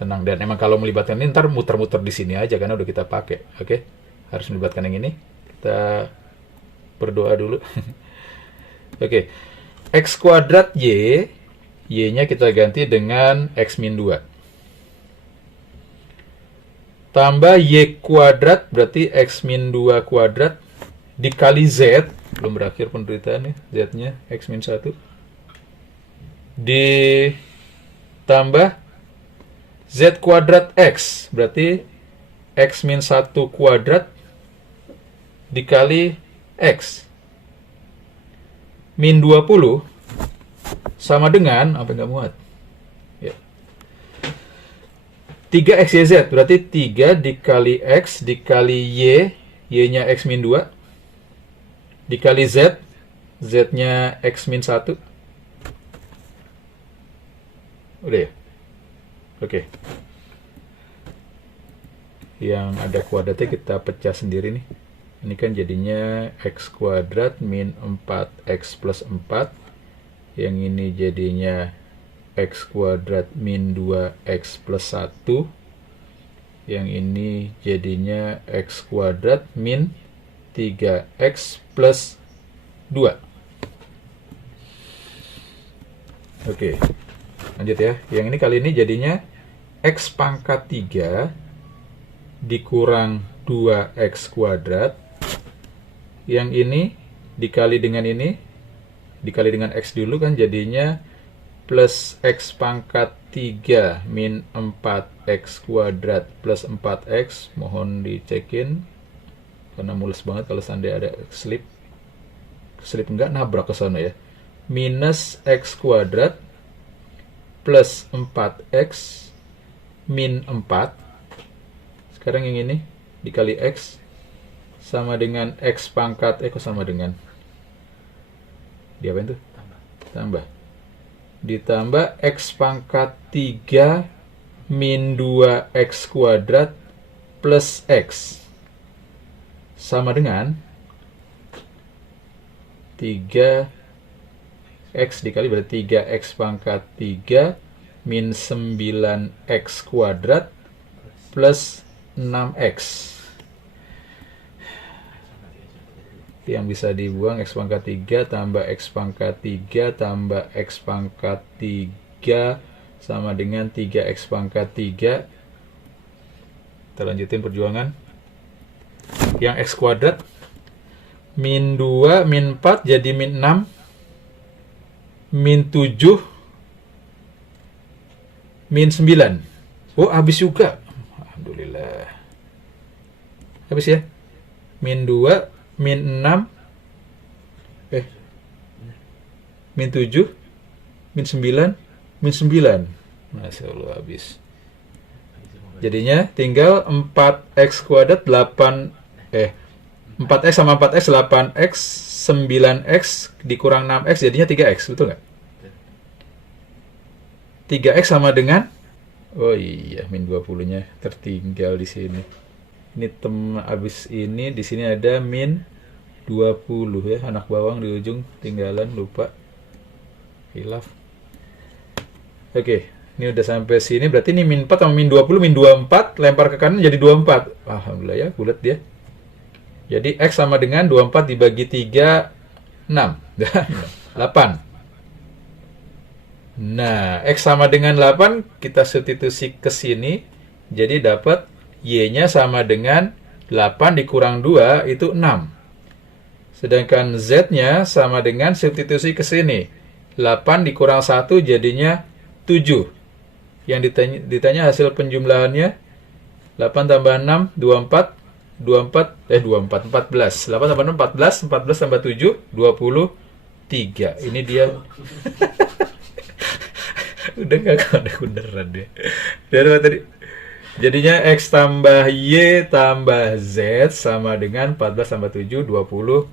tenang. Dan emang kalau melibatkan ini ntar muter-muter di sini aja karena udah kita pakai. Oke, harus melibatkan yang ini. Kita berdoa dulu. Oke, X kuadrat Y, Y-nya kita ganti dengan X min 2. Tambah Y kuadrat, berarti X min 2 kuadrat, dikali Z, belum berakhir penderitaannya, Z-nya X min 1. Ditambah Z kuadrat X, berarti X min 1 kuadrat, dikali X. Min 20 sama dengan apa, nggak muat ya, 3xyz, berarti 3 dikali X dikali Y, Y-nya X min 2 dikali Z, Z-nya X min 1. Udah ya? Oke. Yang ada kuadratnya kita pecah sendiri nih. Ini kan jadinya X kuadrat min 4X plus 4. Yang ini jadinya X kuadrat min 2X plus 1. Yang ini jadinya X kuadrat min 3X plus 2. Oke, lanjut ya. Yang ini kali ini jadinya X pangkat 3 dikurang 2X kuadrat. Yang ini dikali dengan ini, dikali dengan X dulu kan jadinya plus X pangkat 3 min 4X kuadrat plus 4X. Mohon dicekin, karena mulus banget kalau seandainya ada slip. Slip enggak, nabrak ke sana ya. Minus X kuadrat plus 4X min 4. Sekarang yang ini dikali X sama dengan X pangkat, kok sama dengan? Diapain tuh? Tambah. Ditambah X pangkat 3 min 2X kuadrat plus X. Sama dengan 3X dikali berarti 3X pangkat 3 min 9X kuadrat plus 6X. Yang bisa dibuang X pangkat 3 tambah X pangkat 3 tambah X pangkat 3 sama dengan 3X pangkat 3. Kita lanjutin perjuangan. Yang X kuadrat min 2 min 4 jadi min 6 min 7 min 9. Oh, habis juga. Alhamdulillah. Habis ya. Min 2 min 6 min 7 min 9 min 9. Masya Allah, habis. Jadinya tinggal 4X kuadrat 4X sama 4X 8X 9X dikurang 6X jadinya 3X, betul nggak? 3X sama dengan, oh iya, min 20 nya tertinggal di sini. Ini abis ini di sini ada min 20 ya, anak bawang di ujung tinggalan, lupa, hilaf. Oke, ini udah sampai sini, berarti ini min 4 sama min 20, min 24 lempar ke kanan jadi 24. Alhamdulillah ya, bulat dia. Jadi X sama dengan 24 dibagi 3 6 8. Nah, X sama dengan 8 kita substitusi ke sini, jadi dapat Y-nya sama dengan 8 dikurang 2 itu 6. Sedangkan Z-nya sama dengan substitusi ke sini. 8 dikurang 1 jadinya 7. Yang ditanya hasil penjumlahannya 8 tambah 6 24 14. 8 tambah 6 14, 14 tambah 7 23. Ini dia. Udah enggak ada beneran dia. Dari apa tadi? Jadinya X tambah Y tambah Z sama dengan 14 tambah 7, 21.